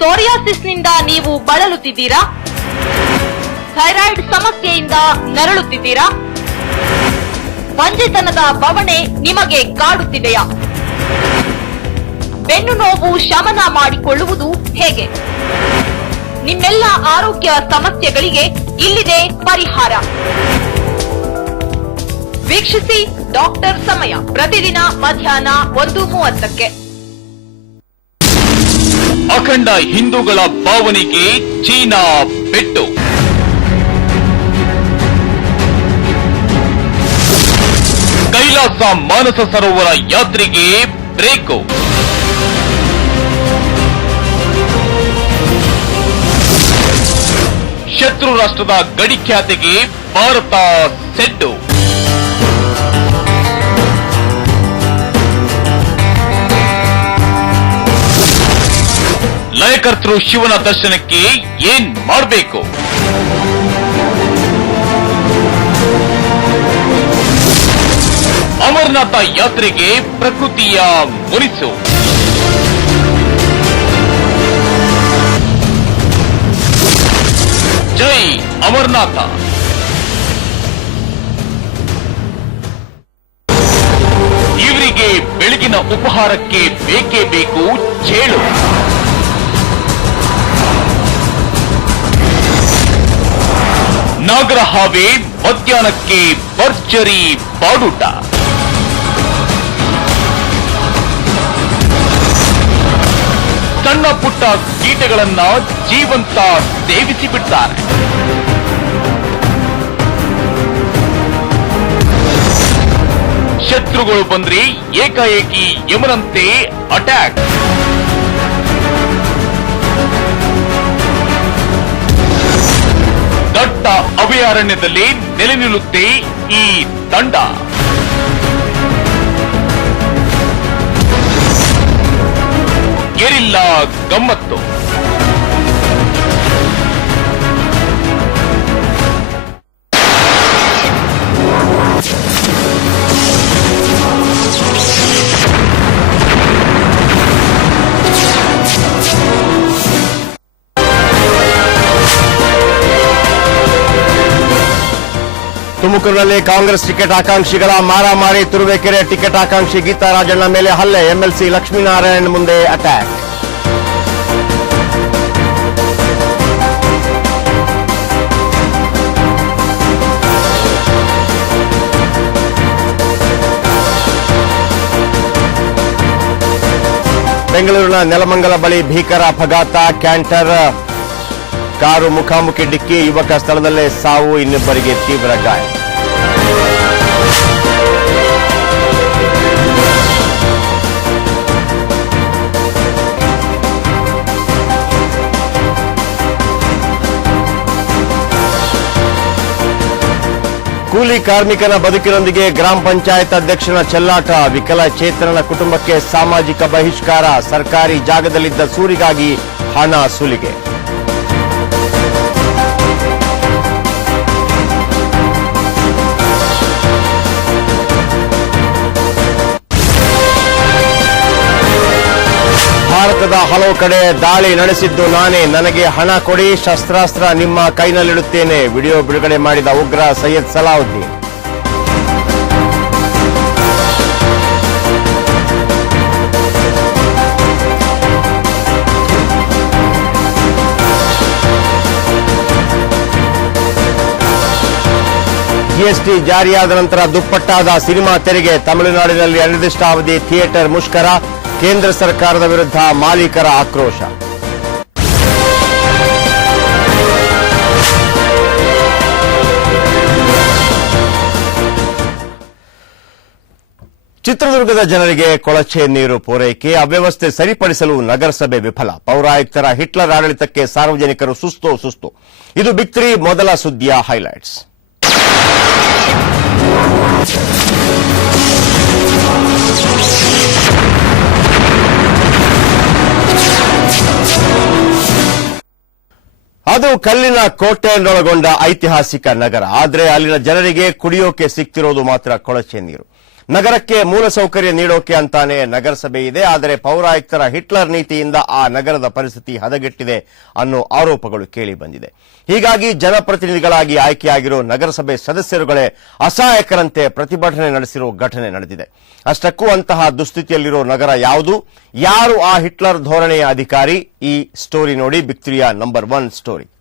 ಸೋರಿಯಾಸಿಸ್ನಿಂದ ನೀವು ಬಳಲುತ್ತಿದ್ದೀರಾ? ಥೈರಾಯ್ಡ್ ಸಮಸ್ಯೆಯಿಂದ ನರಳುತ್ತಿದ್ದೀರಾ? ಬಂಜೆತನದ ಬವಣೆ ನಿಮಗೆ ಕಾಡುತ್ತಿದೆಯಾ? ಬೆನ್ನು ನೋವು ಶಮನ ಮಾಡಿಕೊಳ್ಳುವುದು ಹೇಗೆ? ನಿಮ್ಮೆಲ್ಲ ಆರೋಗ್ಯ ಸಮಸ್ಯೆಗಳಿಗೆ ಇಲ್ಲಿದೆ ಪರಿಹಾರ. ವೀಕ್ಷಿಸಿ ಡಾಕ್ಟರ್ ಸಮಯ ಪ್ರತಿದಿನ ಮಧ್ಯಾಹ್ನ ಒಂದು ಮೂವತ್ತಕ್ಕೆ. ಅಖಂಡ ಹಿಂದೂಗಳ ಭಾವನೆಗೆ ಚೀನಾ ಬಿಟ್ಟು. ಕೈಲಾಸ ಮಾನಸ ಸರೋವರ ಯಾತ್ರೆಗೆ ಬ್ರೇಕು. ಶತ್ರು ರಾಷ್ಟ್ರದ ಗಡಿ ಖ್ಯಾತೆಗೆ ಭಾರತ ಸೆಡ್ಡು. ಲಯಕರ್ತೃ ಶಿವನ ದರ್ಶನಕ್ಕೆ ಏನ್ ಮಾಡಬೇಕು? ಅಮರನಾಥ ಯಾತ್ರೆಗೆ ಪ್ರಕೃತಿಯ ಮುನಿಸು. ಜೈ ಅಮರನಾಥ. ಇವರಿಗೆ ಬೆಳಗಿನ ಉಪಹಾರಕ್ಕೆ ಬೇಕೇ ಬೇಕು, ಚೇಳು. ನಾಗರ ಹಾವೆ, ಮಧ್ಯಾಹ್ನಕ್ಕೆ ಭರ್ಜರಿ ಬಾಡೂಟ. ಸಣ್ಣ ಪುಟ್ಟ ಕೀಟಗಳನ್ನ ಜೀವಂತ ಸೇವಿಸಿ ಬಿಡ್ತಾರೆ. ಶತ್ರುಗಳು ಬಂದ್ರೆ ಏಕಾಏಕಿ ಯಮನಂತೆ ಅಟ್ಯಾಕ್. ದಟ್ಟ ಅಭಯಾರಣ್ಯದಲ್ಲಿ ನೆಲೆ ನಿಲ್ಲುತ್ತೆ ಈ ತಂಡ. ಏರಿಲ್ಲ ಗಮ್ಮತ್ತು. ತುಮಕೂರಿನಲ್ಲಿ ಕಾಂಗ್ರೆಸ್ ಟಿಕೆಟ್ ಆಕಾಂಕ್ಷಿಗಳ ಮಾರಾಮಾರಿ ತುರುವೇಕೆರೆ ಟಿಕೆಟ್ ಆಕಾಂಕ್ಷಿ ಗೀತಾ ರಾಜಣ್ಣ ಮೇಲೆ ಹಲ್ಲೆ. ಎಂಎಲ್ಸಿ ಲಕ್ಷ್ಮೀನಾರಾಯಣ್ ಮುಂದೆ ಅಟ್ಯಾಕ್. ಬೆಂಗಳೂರಿನ ನೆಲಮಂಗಲ ಬಳಿ ಭೀಕರ ಅಪಘಾತ, ಕ್ಯಾಂಟರ್, ಕಾರು ಮುಖಾಮುಖಿ ಡಿಕ್ಕಿ, ಯುವಕ ಸ್ಥಳದಲ್ಲೇ ಸಾವು, ಇನ್ನಿಬ್ಬರಿಗೆ ತೀವ್ರ ಗಾಯ. ಕೂಲಿ ಕಾರ್ಮಿಕನ ಬದುಕಿನೊಂದಿಗೆ ಗ್ರಾಮ ಪಂಚಾಯತ್ ಅಧ್ಯಕ್ಷನ ಚೆಲ್ಲಾಟ. ವಿಕಲಚೇತನನ ಕುಟುಂಬಕ್ಕೆ ಸಾಮಾಜಿಕ ಬಹಿಷ್ಕಾರ. ಸರ್ಕಾರಿ ಜಾಗದಲ್ಲಿದ್ದ ಸೂರಿಗಾಗಿ ಹಣ ಸುಲಿಗೆ. ಭಾರತದ ಹಲವು ಕಡೆ ದಾಳಿ ನಡೆಸಿದ್ದು ನಾನೇ. ನನಗೆ ಹಣ ಕೊಡಿ, ಶಸ್ತ್ರಾಸ್ತ್ರ ನಿಮ್ಮ ಕೈನಲ್ಲಿಡುತ್ತೇನೆ. ವಿಡಿಯೋ ಬಿಡುಗಡೆ ಮಾಡಿದ ಉಗ್ರ ಸೈಯದ್ ಸಲಾವುದ್ದೀನ್. ಜಿಎಸ್ಟಿ ಜಾರಿಯಾದ ನಂತರ ದುಪ್ಪಟ್ಟಾದ ಸಿನಿಮಾ ತೆರಿಗೆ ತಮಿಳುನಾಡಿನಲ್ಲಿ ಅನಿರ್ದಿಷ್ಟಾವಧಿ ಥಿಯೇಟರ್ ಮುಷ್ಕರ. ಕೇಂದ್ರ ಸರ್ಕಾರದ ವಿರುದ್ಧ ಮಾಲೀಕರ ಆಕ್ರೋಶ. ಚಿತ್ರದುರ್ಗದ ಜನರಿಗೆ ಕೊಳಚೆ ನೀರು ಪೂರೈಕೆ, ಅವ್ಯವಸ್ಥೆ ಸರಿಪಡಿಸಲು ನಗರಸಭೆ ವಿಫಲ. ಪೌರಾಯುಕ್ತರ ಹಿಟ್ಲರ್ ಆಡಳಿತಕ್ಕೆ ಸಾರ್ವಜನಿಕರು ಸುಸ್ತು ಸುಸ್ತು. ಇದು ಬಿಕ್ತ್ರಿ ತ್ರೀ ಮೊದಲ ಸುದ್ದಿಯ ಹೈಲೈಟ್ಸ್. ಅದು ಕಲ್ಲಿನ ಕೋಟೆಯನ್ನೊಳಗೊಂಡ ಐತಿಹಾಸಿಕ ನಗರ. ಆದರೆ ಅಲ್ಲಿನ ಜನರಿಗೆ ಕುಡಿಯೋಕೆ ಸಿಕ್ತಿರೋದು ಮಾತ್ರ ಕೊಳಚೆ ನೀರು. ನಗರಕ್ಕೆ ಮೂಲಸೌಕರ್ಯ ನೀಡೋಕೆ ಅಂತಾನೆ ನಗರಸಭೆ ಇದೆ ಆದರೆ ಪೌರಾಯುಕ್ತರ ಹಿಟ್ಲರ್ ನೀತಿಯಿಂದ ಆ ನಗರದ ಪರಿಸ್ಥಿತಿ ಹದಗೆಟ್ಟಿದೆ ಅನ್ನೋ ಆರೋಪಗಳು ಕೇಳಿ ಬಂದಿದೆ. ಹೀಗಾಗಿ ಜನಪ್ರತಿನಿಧಿಗಳಾಗಿ ಆಯ್ಕೆಯಾಗಿರೋ ನಗರಸಭೆ ಸದಸ್ಯರುಗಳೇ ಅಸಹಾಯಕರಂತೆ ಪ್ರತಿಭಟನೆ ನಡೆಸಿರೋ ಘಟನೆ ನಡೆದಿದೆ. ಅಷ್ಟಕ್ಕೂ ಅಂತಹ ದುಸ್ಥಿತಿಯಲ್ಲಿರೋ ನಗರ ಯಾವುದು? ಯಾರು ಆ ಹಿಟ್ಲರ್ ಧೋರಣೆಯ ಅಧಿಕಾರಿ? ಈ ಸ್ಟೋರಿ ನೋಡಿ ಬಿಕ್ತಿರಿಯಾ ನಂಬರ್ ಒನ್ ಸ್ಟೋರಿ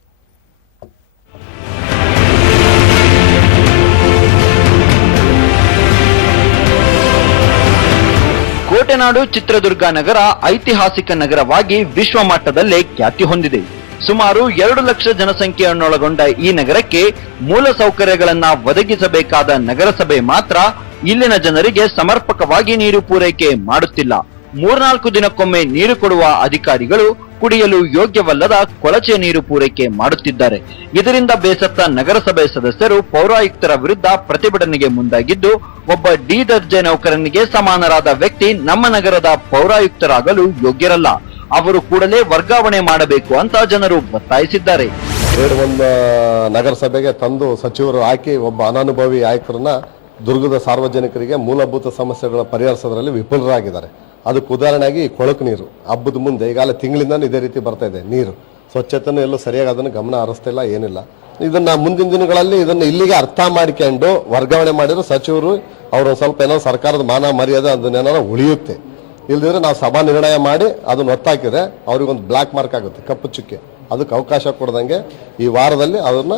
ಕೋಟೆನಾಡು ಚಿತ್ರದುರ್ಗ ನಗರ ಐತಿಹಾಸಿಕ ನಗರವಾಗಿ ವಿಶ್ವ ಮಟ್ಟದಲ್ಲೇ ಖ್ಯಾತಿ ಹೊಂದಿದೆ. ಸುಮಾರು ಎರಡು ಲಕ್ಷ ಜನಸಂಖ್ಯೆಯನ್ನೊಳಗೊಂಡ ಈ ನಗರಕ್ಕೆ ಮೂಲ ಸೌಕರ್ಯಗಳನ್ನ ಒದಗಿಸಬೇಕಾದ ನಗರಸಭೆ ಮಾತ್ರ ಇಲ್ಲಿನ ಜನರಿಗೆ ಸಮರ್ಪಕವಾಗಿ ನೀರು ಪೂರೈಕೆ ಮಾಡುತ್ತಿಲ್ಲ. ಮೂರ್ನಾಲ್ಕು ದಿನಕ್ಕೊಮ್ಮೆ ನೀರು ಕೊಡುವ ಅಧಿಕಾರಿಗಳು ಕುಡಿಯಲು ಯೋಗ್ಯವಲ್ಲದ ಕೊಳಚೆ ನೀರು ಪೂರೈಕೆ ಮಾಡುತ್ತಿದ್ದಾರೆ. ಇದರಿಂದ ಬೇಸತ್ತ ನಗರಸಭೆ ಸದಸ್ಯರು ಪೌರಾಯುಕ್ತರ ವಿರುದ್ಧ ಪ್ರತಿಭಟನೆಗೆ ಮುಂದಾಗಿದ್ದು, ಒಬ್ಬ ಡಿ ದರ್ಜೆ ನೌಕರನಿಗೆ ಸಮಾನರಾದ ವ್ಯಕ್ತಿ ನಮ್ಮ ನಗರದ ಪೌರಾಯುಕ್ತರಾಗಲು ಯೋಗ್ಯರಲ್ಲ. ಅವರು ಕೂಡಲೇ ವರ್ಗಾವಣೆ ಮಾಡಬೇಕು ಅಂತ ಜನರು ಒತ್ತಾಯಿಸಿದ್ದಾರೆ. ನಗರಸಭೆಗೆ ತಂದು ಸಚಿವರು ಹಾಕಿ ಒಬ್ಬ ಅನಾನುಭವಿ ಆಯುಕ್ತರನ್ನ ದುರ್ಗದ ಸಾರ್ವಜನಿಕರಿಗೆ ಮೂಲಭೂತ ಸಮಸ್ಯೆಗಳ ಪರಿಹರಿಸೋದ್ರಲ್ಲಿ ವಿಫಲರಾಗಿದ್ದಾರೆ. ಅದಕ್ಕೆ ಉದಾಹರಣೆಯಾಗಿ ಕೊಳಕು ನೀರು. ಹಬ್ಬದ ಮುಂದೆ ಈಗಾಗಲೇ ತಿಂಗಳಿಂದ ಇದೇ ರೀತಿ ಬರ್ತಾ ಇದೆ, ನೀರು. ಸ್ವಚ್ಛತೆನೂ ಎಲ್ಲೂ ಸರಿಯಾಗಿ ಅದನ್ನು ಗಮನ ಹರಿಸ್ತಿಲ್ಲ ಏನಿಲ್ಲ. ಇದನ್ನು ಮುಂದಿನ ದಿನಗಳಲ್ಲಿ ಇದನ್ನು ಇಲ್ಲಿಗೆ ಅರ್ಥ ಮಾಡಿಕೊಂಡು ವರ್ಗಾವಣೆ ಮಾಡಿರೋ ಸಚಿವರು ಅವರು ಸ್ವಲ್ಪ ಏನೋ ಸರ್ಕಾರದ ಮಾನ ಮರ್ಯಾದೆ ಅದನ್ನೇನಾರ ಉಳಿಯುತ್ತೆ. ಇಲ್ದಿದ್ರೆ ನಾವು ಸಭಾ ನಿರ್ಣಯ ಮಾಡಿ ಅದನ್ನು ಒತ್ತಾಕಿದ್ರೆ ಅವ್ರಿಗೊಂದು ಬ್ಲ್ಯಾಕ್ ಮಾರ್ಕ್ ಆಗುತ್ತೆ, ಕಪ್ಪು ಚುಕ್ಕೆ. ಅದಕ್ಕೆ ಅವಕಾಶ ಕೊಡ್ದಂಗೆ ಈ ವಾರದಲ್ಲಿ ಅದನ್ನ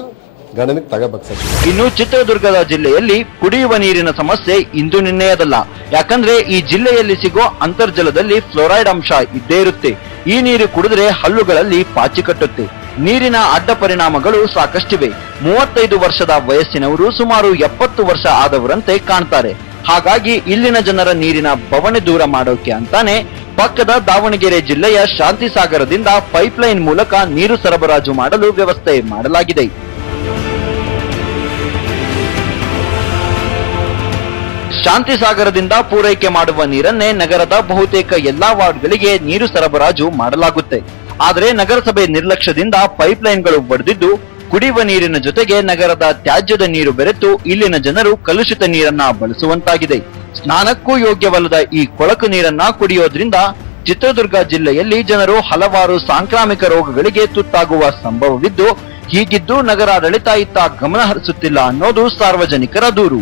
ಗಣನೆಗೆ ತಗೋಬೇಕು ಇನ್ನು ಚಿತ್ರದುರ್ಗದ ಜಿಲ್ಲೆಯಲ್ಲಿ ಕುಡಿಯುವ ನೀರಿನ ಸಮಸ್ಯೆ ಇಂದು ನಿನ್ನೆಯದಲ್ಲ. ಯಾಕಂದ್ರೆ ಈ ಜಿಲ್ಲೆಯಲ್ಲಿ ಸಿಗೋ ಅಂತರ್ಜಲದಲ್ಲಿ ಫ್ಲೋರೈಡ್ ಅಂಶ ಇದ್ದೇ ಇರುತ್ತೆ. ಈ ನೀರು ಕುಡಿದ್ರೆ ಹಲ್ಲುಗಳಲ್ಲಿ ಪಾಚಿ ಕಟ್ಟುತ್ತೆ. ನೀರಿನ ಅಡ್ಡ ಪರಿಣಾಮಗಳು ಸಾಕಷ್ಟಿವೆ. ಮೂವತ್ತೈದು ವರ್ಷದ ವಯಸ್ಸಿನವರು ಸುಮಾರು ಎಪ್ಪತ್ತು ವರ್ಷ ಆದವರಂತೆ ಕಾಣ್ತಾರೆ. ಹಾಗಾಗಿ ಇಲ್ಲಿನ ಜನರ ನೀರಿನ ಬವಣೆ ದೂರ ಮಾಡೋಕೆ ಅಂತಾನೆ ಪಕ್ಕದ ದಾವಣಗೆರೆ ಜಿಲ್ಲೆಯ ಶಾಂತಿ ಸಾಗರದಿಂದ ಪೈಪ್ಲೈನ್ ಮೂಲಕ ನೀರು ಸರಬರಾಜು ಮಾಡಲು ವ್ಯವಸ್ಥೆ ಮಾಡಲಾಗಿದೆ. ಶಾಂತಿ ಸಾಗರದಿಂದ ಪೂರೈಕೆ ಮಾಡುವ ನೀರನ್ನೇ ನಗರದ ಬಹುತೇಕ ಎಲ್ಲಾ ವಾರ್ಡ್ಗಳಿಗೆ ನೀರು ಸರಬರಾಜು ಮಾಡಲಾಗುತ್ತೆ. ಆದರೆ ನಗರಸಭೆ ನಿರ್ಲಕ್ಷ್ಯದಿಂದ ಪೈಪ್ಲೈನ್ಗಳು ಒಡೆದಿದ್ದು ಕುಡಿಯುವ ನೀರಿನ ಜೊತೆಗೆ ನಗರದ ತ್ಯಾಜ್ಯದ ನೀರು ಬೆರೆತು ಇಲ್ಲಿನ ಜನರು ಕಲುಷಿತ ನೀರನ್ನ ಬಳಸುವಂತಾಗಿದೆ. ಸ್ನಾನಕ್ಕೂ ಯೋಗ್ಯವಲ್ಲದ ಈ ಕೊಳಕು ನೀರನ್ನ ಕುಡಿಯೋದ್ರಿಂದ ಚಿತ್ರದುರ್ಗ ಜಿಲ್ಲೆಯಲ್ಲಿ ಜನರು ಹಲವಾರು ಸಾಂಕ್ರಾಮಿಕ ರೋಗಗಳಿಗೆ ತುತ್ತಾಗುವ ಸಂಭವವಿದ್ದು, ಹೀಗಿದ್ದು ನಗರಾಡಳಿತ ಇತ್ತ ಗಮನ ಹರಿಸುತ್ತಿಲ್ಲ ಅನ್ನೋದು ಸಾರ್ವಜನಿಕರ ದೂರು.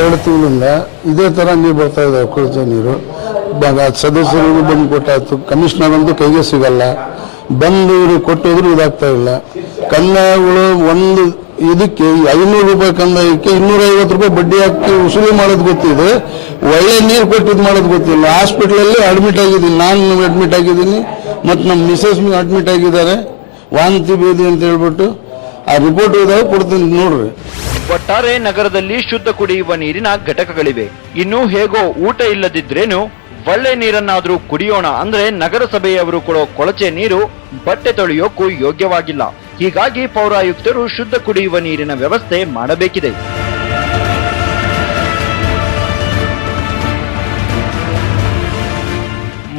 ಎರಡು ತಿಂಗಳಿಂದ ಇದೇ ಥರ ನೀರು ಬರ್ತಾ ಇದೆ ಕುಡಿತ ನೀರು. ಸದಸ್ಯರಿಗೂ ಬಂದು ಕೊಟ್ಟಾಯ್ತು. ಕಮಿಷನರ್ ಅಂತೂ ಕೈಗೆ ಸಿಗಲ್ಲ. ಬಂದು ಇವರು ಕೊಟ್ಟಿದ್ರು ಇದಾಗ್ತಾ ಇಲ್ಲ. ಕಂದಾಯಗಳು ಒಂದು ಇದಕ್ಕೆ ಐನೂರು ರೂಪಾಯಿ ಕಂದಾಯಕ್ಕೆ ಇನ್ನೂರೈವತ್ತು ರೂಪಾಯಿ ಬಡ್ಡಿ ಹಾಕಿ ವಸೂಲಿ ಮಾಡೋದು ಗೊತ್ತಿದೆ. ಒಳ್ಳೆ ನೀರು ಕೊಟ್ಟಿದ್ದು ಮಾಡೋದು ಗೊತ್ತಿಲ್ಲ. ಹಾಸ್ಪಿಟ್ಲಲ್ಲಿ ಅಡ್ಮಿಟ್ ಆಗಿದ್ದೀನಿ. ನಾನು ಅಡ್ಮಿಟ್ ಆಗಿದ್ದೀನಿ. ಮತ್ತು ನಮ್ಮ ಮಿಸಸ್ ಅಡ್ಮಿಟ್ ಆಗಿದ್ದಾರೆ. ವಾಂತಿ ಬೇದಿ ಅಂತ ಹೇಳ್ಬಿಟ್ಟು ಆ ರಿಪೋರ್ಟ್ ಇದಾವೆ, ಕೊಡ್ತೀನಿ ನೋಡ್ರಿ. ಒಟ್ಟಾರೆ ನಗರದಲ್ಲಿ ಶುದ್ಧ ಕುಡಿಯುವ ನೀರಿನ ಘಟಕಗಳಿವೆ. ಇನ್ನು ಹೇಗೋ ಊಟ ಇಲ್ಲದಿದ್ರೇನು ಒಳ್ಳೆ ನೀರನ್ನಾದ್ರೂ ಕುಡಿಯೋಣ ಅಂದ್ರೆ ನಗರಸಭೆಯವರು ಕೊಡೋ ಕೊಳಚೆ ನೀರು ಬಟ್ಟೆ ತೊಳೆಯೋಕ್ಕೂ ಯೋಗ್ಯವಾಗಿಲ್ಲ. ಹೀಗಾಗಿ ಪೌರಾಯುಕ್ತರು ಶುದ್ಧ ಕುಡಿಯುವ ನೀರಿನ ವ್ಯವಸ್ಥೆ ಮಾಡಬೇಕಿದೆ.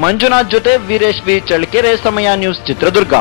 ಮಂಜುನಾಥ್ ಜೊತೆ ವೀರೇಶ್ ಬಿ ಚಳ್ಳಕೆರೆ, ಸಮಯ ನ್ಯೂಸ್ ಚಿತ್ರದುರ್ಗ.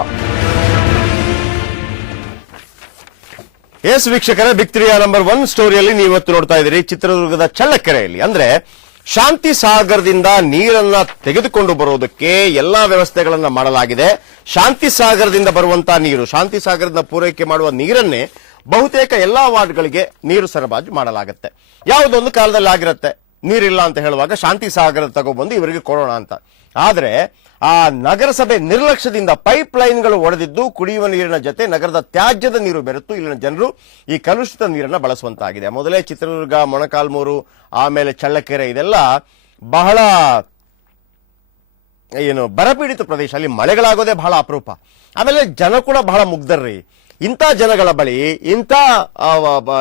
ಎಸ್ ವೀಕ್ಷಕರೇ ಬಿಕ್ತಿರಿಯಾ ನಂಬರ್ ಒನ್ ಸ್ಟೋರಿಯಲ್ಲಿ ನೀವು ಇವತ್ತು ನೋಡ್ತಾ ಇದ್ದೀರಿ, ಚಿತ್ರದುರ್ಗದ ಚಳ್ಳಕೆರೆಯಲ್ಲಿ. ಅಂದ್ರೆ, ಶಾಂತಿ ಸಾಗರದಿಂದ ನೀರನ್ನ ತೆಗೆದುಕೊಂಡು ಬರೋದಕ್ಕೆ ಎಲ್ಲಾ ವ್ಯವಸ್ಥೆಗಳನ್ನ ಮಾಡಲಾಗಿದೆ. ಶಾಂತಿ ಸಾಗರದಿಂದ ಬರುವಂತಹ ನೀರು, ಶಾಂತಿ ಸಾಗರದಿಂದ ಪೂರೈಕೆ ಮಾಡುವ ನೀರನ್ನೇ ಬಹುತೇಕ ಎಲ್ಲಾ ವಾರ್ಡ್ಗಳಿಗೆ ನೀರು ಸರಬರಾಜು ಮಾಡಲಾಗುತ್ತೆ. ಯಾವುದೊಂದು ಕಾಲದಲ್ಲಿ ಆಗಿರುತ್ತೆ. ನೀರಿಲ್ಲ ಅಂತ ಹೇಳುವಾಗ ಶಾಂತಿ ಸಾಗರ ತಗೊಬಂದು ಇವರಿಗೆ ಕೊಡೋಣ ಅಂತ. ಆದ್ರೆ ಆ ನಗರಸಭೆ ನಿರ್ಲಕ್ಷ್ಯದಿಂದ ಪೈಪ್ ಲೈನ್ಗಳು ಒಡೆದಿದ್ದು ಕುಡಿಯುವ ನೀರಿನ ಜೊತೆ ನಗರದ ತ್ಯಾಜ್ಯದ ನೀರು ಬೆರೆತು ಇಲ್ಲಿನ ಜನರು ಈ ಕಲುಷಿತ ನೀರನ್ನು ಬಳಸುವಂತಾಗಿದೆ. ಮೊದಲೇ ಚಿತ್ರದುರ್ಗ, ಮೊಣಕಾಲ್ಮೂರು, ಆಮೇಲೆ ಚಳ್ಳಕೆರೆ ಇದೆಲ್ಲ ಬಹಳ ಏನು ಬರಪೀಡಿತ ಪ್ರದೇಶ. ಅಲ್ಲಿ ಮಳೆಗಳಾಗೋದೇ ಬಹಳ ಅಪರೂಪ. ಆಮೇಲೆ ಜನ ಕೂಡ ಬಹಳ ಮುಗ್ಧರ್ರಿ. ಇಂಥ ಜನಗಳ ಬಳಿ ಇಂಥ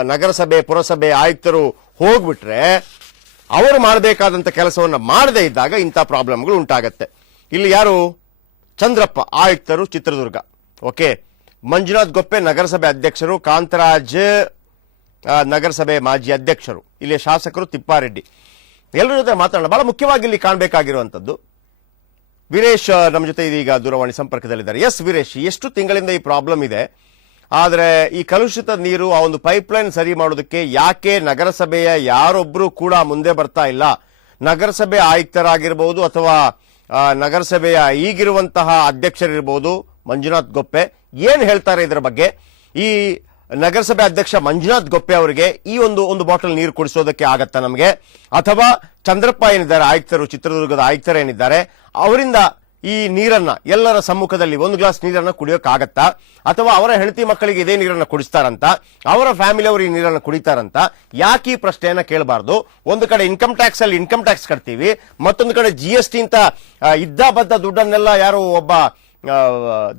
ನಗರಸಭೆ, ಪುರಸಭೆ ಆಯುಕ್ತರು ಹೋಗ್ಬಿಟ್ರೆ ಅವರು ಮಾಡಬೇಕಾದಂಥ ಕೆಲಸವನ್ನು ಮಾಡದೇ ಇದ್ದಾಗ ಇಂಥ ಪ್ರಾಬ್ಲಮ್ಗಳು ಉಂಟಾಗತ್ತೆ. ಇಲ್ಲಿ ಯಾರು? ಚಂದ್ರಪ್ಪ, ಆಯುಕ್ತರು ಚಿತ್ರದುರ್ಗ. ಓಕೆ. ಮಂಜುನಾಥ್ ಗೊಪ್ಪೆ ನಗರಸಭೆ ಅಧ್ಯಕ್ಷರು, ಕಾಂತರಾಜ್ ನಗರಸಭೆ ಮಾಜಿ ಅಧ್ಯಕ್ಷರು ಇಲ್ಲಿ ಶಾಸಕರು ತಿಪ್ಪಾರೆಡ್ಡಿ. ಎಲ್ಲರ ಜೊತೆ ಮಾತಾಡೋಣ. ಬಹಳ ಮುಖ್ಯವಾಗಿ ಇಲ್ಲಿ ಕಾಣಬೇಕಾಗಿರುವಂಥದ್ದು. ವೀರೇಶ್, ನಮ್ಮ ಜೊತೆ ಇದೀಗ ದೂರವಾಣಿ ಸಂಪರ್ಕದಲ್ಲಿದ್ದಾರೆ. ಎಸ್, ವೀರೇಶ್, ಎಷ್ಟು ತಿಂಗಳಿಂದ ಈ ಪ್ರಾಬ್ಲಮ್ ಇದೆ? ಆದರೆ ಈ ಕಲುಷಿತ ನೀರು, ಆ ಒಂದು ಪೈಪ್ಲೈನ್ ಸರಿ ಮಾಡೋದಕ್ಕೆ ಯಾಕೆ ನಗರಸಭೆಯ ಯಾರೊಬ್ಬರು ಕೂಡ ಮುಂದೆ ಬರ್ತಾ ಇಲ್ಲ? ನಗರಸಭೆ ಆಯುಕ್ತರಾಗಿರ್ಬೋದು ಅಥವಾ ನಗರಸಭೆಯ ಈಗಿರುವಂತಹ ಅಧ್ಯಕ್ಷರಿರ್ಬೋದು ಮಂಜುನಾಥ್ ಗೊಪ್ಪೆ. ಏನು ಹೇಳ್ತಾರೆ ಇದರ ಬಗ್ಗೆ? ಈ ನಗರಸಭೆ ಅಧ್ಯಕ್ಷ ಮಂಜುನಾಥ್ ಗೊಪ್ಪೆ ಅವರಿಗೆ ಈ ಒಂದು ಒಂದು ಬಾಟಲ್ ನೀರು ಕುಡಿಸೋದಕ್ಕೆ ಆಗತ್ತಾ ನಮಗೆ? ಅಥವಾ ಚಂದ್ರಪ್ಪ ಏನಿದ್ದಾರೆ, ಆಯುಕ್ತರು, ಚಿತ್ರದುರ್ಗದ ಆಯುಕ್ತರೇನಿದ್ದಾರೆ ಅವರಿಂದ ಈ ನೀರನ್ನ, ಎಲ್ಲರ ಸಮ್ಮುಖದಲ್ಲಿ ಒಂದು ಗ್ಲಾಸ್ ನೀರನ್ನ ಕುಡಿಯೋಕ್ಕಾಗತ್ತಾ? ಅಥವಾ ಅವರ ಹೆಂಡತಿ ಮಕ್ಕಳಿಗೆ ಇದೇ ನೀರನ್ನ ಕುಡಿಸ್ತಾರಂತ? ಅವರ ಫ್ಯಾಮಿಲಿ ಅವರು ಈ ನೀರನ್ನ ಕುಡಿತಾರಂತ? ಯಾಕೆ ಈ ಪ್ರಶ್ನೆಯನ್ನ ಕೇಳಬಾರ್ದು? ಒಂದು ಕಡೆ ಇನ್ಕಮ್ ಟ್ಯಾಕ್ಸ್ ಅಲ್ಲಿ ಇನ್ಕಮ್ ಟ್ಯಾಕ್ಸ್ ಕಟ್ತೀವಿ, ಮತ್ತೊಂದು ಕಡೆ ಜಿ ಎಸ್ ಟಿ ಅಂತ ಇದ್ದ ಬದ್ದ ದುಡ್ಡನ್ನೆಲ್ಲ ಯಾರು ಒಬ್ಬ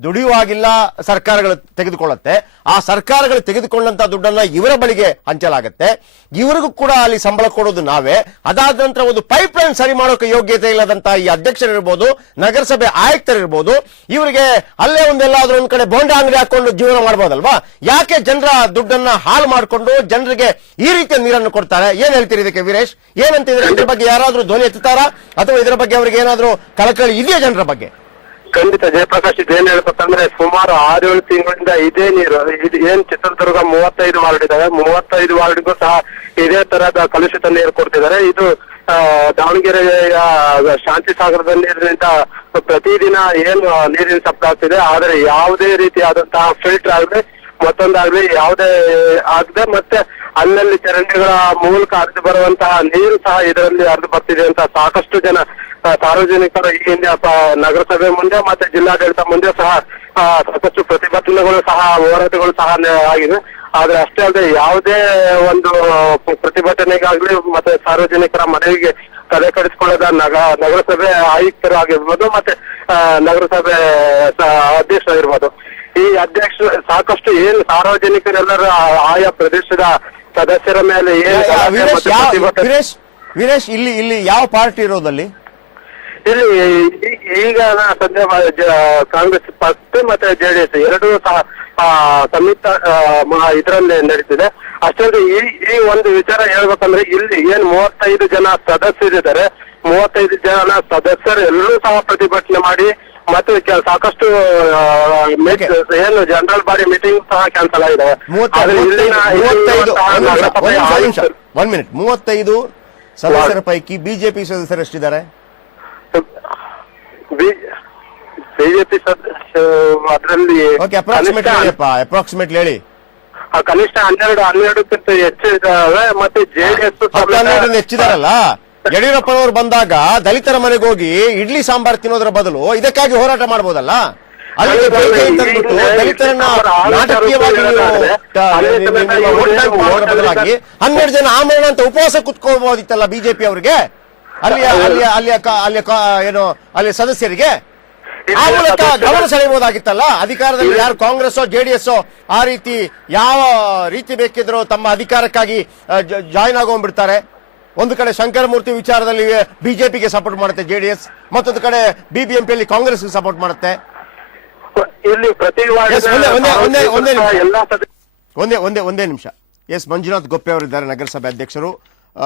ದುಡಿಯುವಾಗಿಲ್ಲ ಸರ್ಕಾರಗಳು ತೆಗೆದುಕೊಳ್ಳುತ್ತೆ. ಆ ಸರ್ಕಾರಗಳು ತೆಗೆದುಕೊಂಡಂತ ದುಡ್ಡನ್ನ ಇವರ ಬಳಿಗೆ ಹಂಚಲಾಗುತ್ತೆ. ಇವರಿಗೂ ಕೂಡ ಅಲ್ಲಿ ಸಂಬಳ ಕೊಡೋದು ನಾವೇ. ಅದಾದ ನಂತರ ಒಂದು ಪೈಪ್ ಲೈನ್ ಸರಿ ಮಾಡೋಕೆ ಯೋಗ್ಯತೆ ಇಲ್ಲದಂತ ಈ ಅಧ್ಯಕ್ಷರಿರ್ಬೋದು, ನಗರಸಭೆ ಆಯುಕ್ತರಿರ್ಬೋದು, ಇವರಿಗೆ ಅಲ್ಲೇ ಒಂದೆಲ್ಲಾದ್ರೂ ಒಂದ್ ಕಡೆ ಬೋಂಡ ಅಂಗಡಿ ಹಾಕೊಂಡು ಜೀವನ ಮಾಡ್ಬೋದಲ್ವಾ? ಯಾಕೆ ಜನರ ದುಡ್ಡನ್ನ ಹಾಳು ಮಾಡಿಕೊಂಡು ಜನರಿಗೆ ಈ ರೀತಿಯ ನೀರನ್ನು ಕೊಡ್ತಾರೆ? ಏನ್ ಹೇಳ್ತೀರಿ ಇದಕ್ಕೆ ವೀರೇಶ್? ಏನಂತಿದ್ರೆ ಇದ್ರ ಬಗ್ಗೆ ಯಾರಾದ್ರೂ ಧ್ವನಿ ಎತ್ತುತ್ತಾರಾ? ಅಥವಾ ಇದರ ಬಗ್ಗೆ ಅವರಿಗೆ ಏನಾದ್ರೂ ಕಳಕಳಿ ಇದೆಯಾ ಜನರ ಬಗ್ಗೆ? ಖಂಡಿತ ಜಯಪ್ರಕಾಶ್ ಇದೇನ್ ಹೇಳ್ಬೇಕಂದ್ರೆ ಸುಮಾರು ಆರು ಏಳು ತಿಂಗಳಿಂದ ಇದೇ ನೀರು ಇದು ಏನ್ ಚಿತ್ರದುರ್ಗ ಮೂವತ್ತೈದು ವಾರ್ಡ್ ಇದಾವೆ ಮೂವತ್ತೈದು ವಾರ್ಡ್ಗೂ ಸಹ ಇದೇ ತರಹದ ಕಲುಷಿತ ನೀರು ಕೊಡ್ತಿದ್ದಾರೆ. ಇದು ಆ, ದಾವಣಗೆರೆಯ ಶಾಂತಿ ಸಾಗರದ ನೀರಿನಿಂದ ಪ್ರತಿದಿನ ಏನು ನೀರಿನ ಸಪ್ಲೈ ಆಗ್ತಿದೆ ಆದ್ರೆ ಯಾವುದೇ ರೀತಿಯಾದಂತಹ ಫಿಲ್ಟರ್ ಆಗಲಿ ಮತ್ತೊಂದಾಗ್ಲಿ ಯಾವುದೇ ಆಗದೆ ಮತ್ತೆ ಅಲ್ಲಲ್ಲಿ ಚರಂಡಿಗಳ ಮೂಲಕ ಹರಿದು ಬರುವಂತಹ ನೀರು ಸಹ ಇದರಲ್ಲಿ ಹರಿದು ಬರ್ತಿದೆ ಅಂತ ಸಾಕಷ್ಟು ಜನ ಸಾರ್ವಜನಿಕರು ಈ ಹಿಂದೆ ನಗರಸಭೆ ಮುಂದೆ ಮತ್ತೆ ಜಿಲ್ಲಾಡಳಿತ ಮುಂದೆ ಸಹ ಸಾಕಷ್ಟು ಪ್ರತಿಭಟನೆಗಳು ಸಹ, ಹೋರಾಟಗಳು ಸಹ ಆಗಿದೆ. ಆದ್ರೆ ಅಷ್ಟೇ ಅಲ್ಲದೆ ಯಾವುದೇ ಒಂದು ಪ್ರತಿಭಟನೆಗಾಗ್ಲಿ ಮತ್ತೆ ಸಾರ್ವಜನಿಕರ ಮನವಿಗೆ ತಲೆ ಕಡಿಸಿಕೊಳ್ಳದ ನಗ, ನಗರಸಭೆ ಆಯುಕ್ತರು ಆಗಿರ್ಬೋದು ಮತ್ತೆ ನಗರಸಭೆ ಅಧ್ಯಕ್ಷರಾಗಿರ್ಬೋದು. ಈ ಅಧ್ಯಕ್ಷ ಸಾಕಷ್ಟು ಏನು ಸಾರ್ವಜನಿಕರೆಲ್ಲರೂ ಆಯಾ ಪ್ರದೇಶದ ಸದಸ್ಯರ ಮೇಲೆ ಏನು ಯಾ- ಗಲಾಟೆ ವೀರೇಶ್ ಮತ್ತೆ ಯಾವ- ಪ್ರತಿಭಟನೆ- ವೀರೇಶ್ ವೀರೇಶ್ ಇಲ್ಲಿ ಇಲ್ಲಿ ಯಾವ ಪಾರ್ಟಿ ಇರೋದಲ್ಲಿ? ಇಲ್ಲಿ ಈ- ಈಗ ನಾ ಸದ್ಯ ಮ- ಜ- ಕಾಂಗ್ರೆಸ್ ಪಕ್ಷ ಮತ್ತೆ ಜೆಡಿಎಸ್ ಎರಡೂ ಸಹ ಆ, ಸಂಯುಕ್ತ ಇದರಲ್ಲಿ ನಡೀತಿದೆ. ಅಷ್ಟೊಂದು ಈ ಈ ಒಂದು ವಿಚಾರ ಹೇಳ್ಬೇಕಂದ್ರೆ ಇಲ್ಲಿ ಏನ್ ಮೂವತ್ತೈದು ಜನ ಸದಸ್ಯರಿದ್ದಾರೆ ಮೂವತ್ತೈದು ಜನ ಸದಸ್ಯರು ಎಲ್ಲರೂ ಸಹ ಪ್ರತಿಭಟನೆ ಮಾಡಿ ಮತ್ತೆ ಕೆಲ- ಸಾಕಷ್ಟು ಆ, ಏನು ಜನರಲ್ ಬಾಡಿ ಮೀಟಿಂಗ್ ಸಹ ಕ್ಯಾನ್ಸಲ್ ಆಗಿದೆ. ಆದ್ರೆ ಮೂವತ್ತೈದು ಇಲ್ಲಿನ ಮೂವತ್ತೈದು ಇಲ್ಲಿರುವಂತಹ ಒಂದ್ ನಗರಸಭೆಯ ಒಂದ್ ನಿಮಿಷ, ಆಯುಕ್ತರು- ಒಂದ್ ಮಿನಿಟ್ ಮೂವತ್ತೈದು ಸದಸ್ಯರ ಪೈಕಿ ಬಿಜೆಪಿ ಸದಸ್ಯರು ಎಷ್ಟಿದ್ದಾರೆ? ಬಿಜೆಪಿ ಸದಸ್ಯ ಅದರಲ್ಲಿ ಓಕೆ ಹೇಳಿಯಪ್ಪ ಅಪ್ರಾಕ್ಸಿಮೇಟ್ಲಿ ಹೇಳಿ. ಆ, ಕನಿಷ್ಠ ಹನ್ನೆರಡು ಹನ್ನೆರಡಕ್ಕಿಂತ ಹೆಚ್ಚು ಇದಾವೆ ಮತ್ತೆ ಜೆಡಿಎಸ್ ಹತ್ತು ಹೆಚ್ಚಿದಾರಲ್ಲ? ಯಡಿಯೂರಪ್ಪನವರು ಬಂದಾಗ ದಲಿತರ ಮನೆಗೆ ಹೋಗಿ ಇಡ್ಲಿ ಸಾಂಬಾರ್ ತಿನ್ನೋದ್ರ ಬದಲು ಇದಕ್ಕಾಗಿ ಹೋರಾಟ ಮಾಡಬಹುದಲ್ಲ ತಂದ್ಬಿಟ್ಟು ದಲಿತರನ್ನ ನಾಟಕೀಯವಾಗಿ ಬದಲಾಗಿ ಹನ್ನೆರಡು ಜನ ಆಮರಣ ಅಂತ ಉಪವಾಸ ಕುತ್ಕೋಬಹುದಿತ್ತಲ್ಲ ಬಿಜೆಪಿ ಅವರಿಗೆ? ಅಲ್ಲಿಯ ಅಲ್ಲಿಯ ಅಲ್ಲಿಯ ಅಲ್ಲಿಯ ಏನು ಅಲ್ಲಿಯ ಸದಸ್ಯರಿಗೆ? ಆ ಮೂಲಕ ಗಮನ ಸೆಳೆಯಬಹುದಾಗಿತ್ತಲ್ಲ? ಅಧಿಕಾರದಲ್ಲಿ ಯಾರು ಕಾಂಗ್ರೆಸ್ ಜೆಡಿಎಸ್ ಆ ರೀತಿ ಯಾವ ರೀತಿ ಬೇಕಿದ್ರು ತಮ್ಮ ಅಧಿಕಾರಕ್ಕಾಗಿ ಜಾಯಿನ್ ಆಗೋಗ್ಬಿಡ್ತಾರೆ ಒಂದು ಕಡೆ ಶಂಕರಮೂರ್ತಿ ವಿಚಾರದಲ್ಲಿ ಬಿಜೆಪಿಗೆ ಸಪೋರ್ಟ್ ಮಾಡುತ್ತೆ ಜೆಡಿಎಸ್ ಮತ್ತೊಂದು ಕಡೆ ಬಿಬಿಎಂಪಿಯಲ್ಲಿ ಕಾಂಗ್ರೆಸ್ಗೆ ಸಪೋರ್ಟ್ ಮಾಡುತ್ತೆ. ಇಲ್ಲಿ ಪ್ರತಿ ಒಂದೇ- ಒಂದೇ- ಒಂದೇ- ನಿಮಿಷ. ಎಸ್ ಮಂಜುನಾಥ್ ಗೊಪ್ಪೆ ಅವರಿದ್ದಾರೆ ನಗರಸಭೆ ಅಧ್ಯಕ್ಷರು.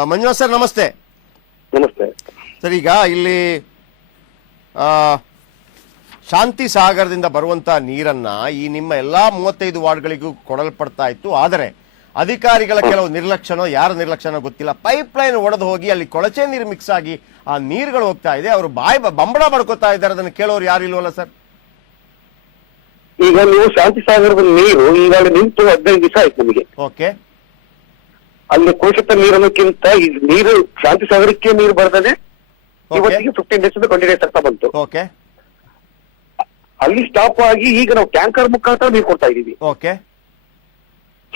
ಮಂಜುನಾಥ್ ಸರ್ ನಮಸ್ತೆ. ನಮಸ್ತೆ. ಸರ್ ಈಗ ಇಲ್ಲಿ ಆ, ಶಾಂತಿ ಸಾಗರದಿಂದ ಬರುವಂತ ನೀರನ್ನ ಈ ನಿಮ್ಮ ಎಲ್ಲಾ ಮೂವತ್ತೈದು ವಾರ್ಡ್ಗಳಿಗೂ ಕೊಡಲ್ಪಡ್ತಾ ಇತ್ತು. ಆದರೆ ಅಧಿಕಾರಿಗಳ ಕೆಲವು ನಿರ್ಲಕ್ಷ್ಯನೋ ಯಾರ ನಿರ್ಲಕ್ಷ್ಯನೋ ಗೊತ್ತಿಲ್ಲ. ಪೈಪ್ ಲೈನ್ ಒಡೆದು ಹೋಗಿ ಅಲ್ಲಿ ಕೊಳಚೆ ನೀರು ಮಿಕ್ಸ್ ಆಗಿ ಆ ನೀರುಗಳು ಹೋಗ್ತಾ ಇದೆ. ಅವರು ಬಾಯಿ ಬಂಬಳ ಮಾಡ್ಕೋತಾ ಇದ್ದಾರೆ. ಅದನ್ನು ಕೇಳೋರು ಯಾರು ಇಲ್ವಲ್ಲ ಸರ್? ಈಗ ನೀವು ಶಾಂತಿ ಸಾಗರದ ನೀರು ಈಗಾಗಲೇ ನಿಂತು ಹದಿನೈದು ದಿವಸ ಆಯ್ತು ನಿಮಗೆ. ಓಕೆ. ಅಲ್ಲಿ ಕೋಶಿತ ನೀರನ್ನಕ್ಕಿಂತ ಈ ನೀರು ಶಾಂತಿ ಸಾಗರಕ್ಕೆ ನೀರು ಬರದೇ. ಇವತ್ತಿಗೆ ಫಿಫ್ಟೀನ್ ಡೇಸ್ ಕಂಟಿನ್ಯೂಸ್ ಆಗ್ತಾ ಬಂತು. ಓಕೆ. ಅಲ್ಲಿ ಸ್ಟಾಪ್ ಆಗಿ ಈಗ ನಾವು ಟ್ಯಾಂಕರ್ ಮುಖಾಂತರ ನೀರು ಕೊಡ್ತಾ ಇದೀವಿ ಓಕೆ.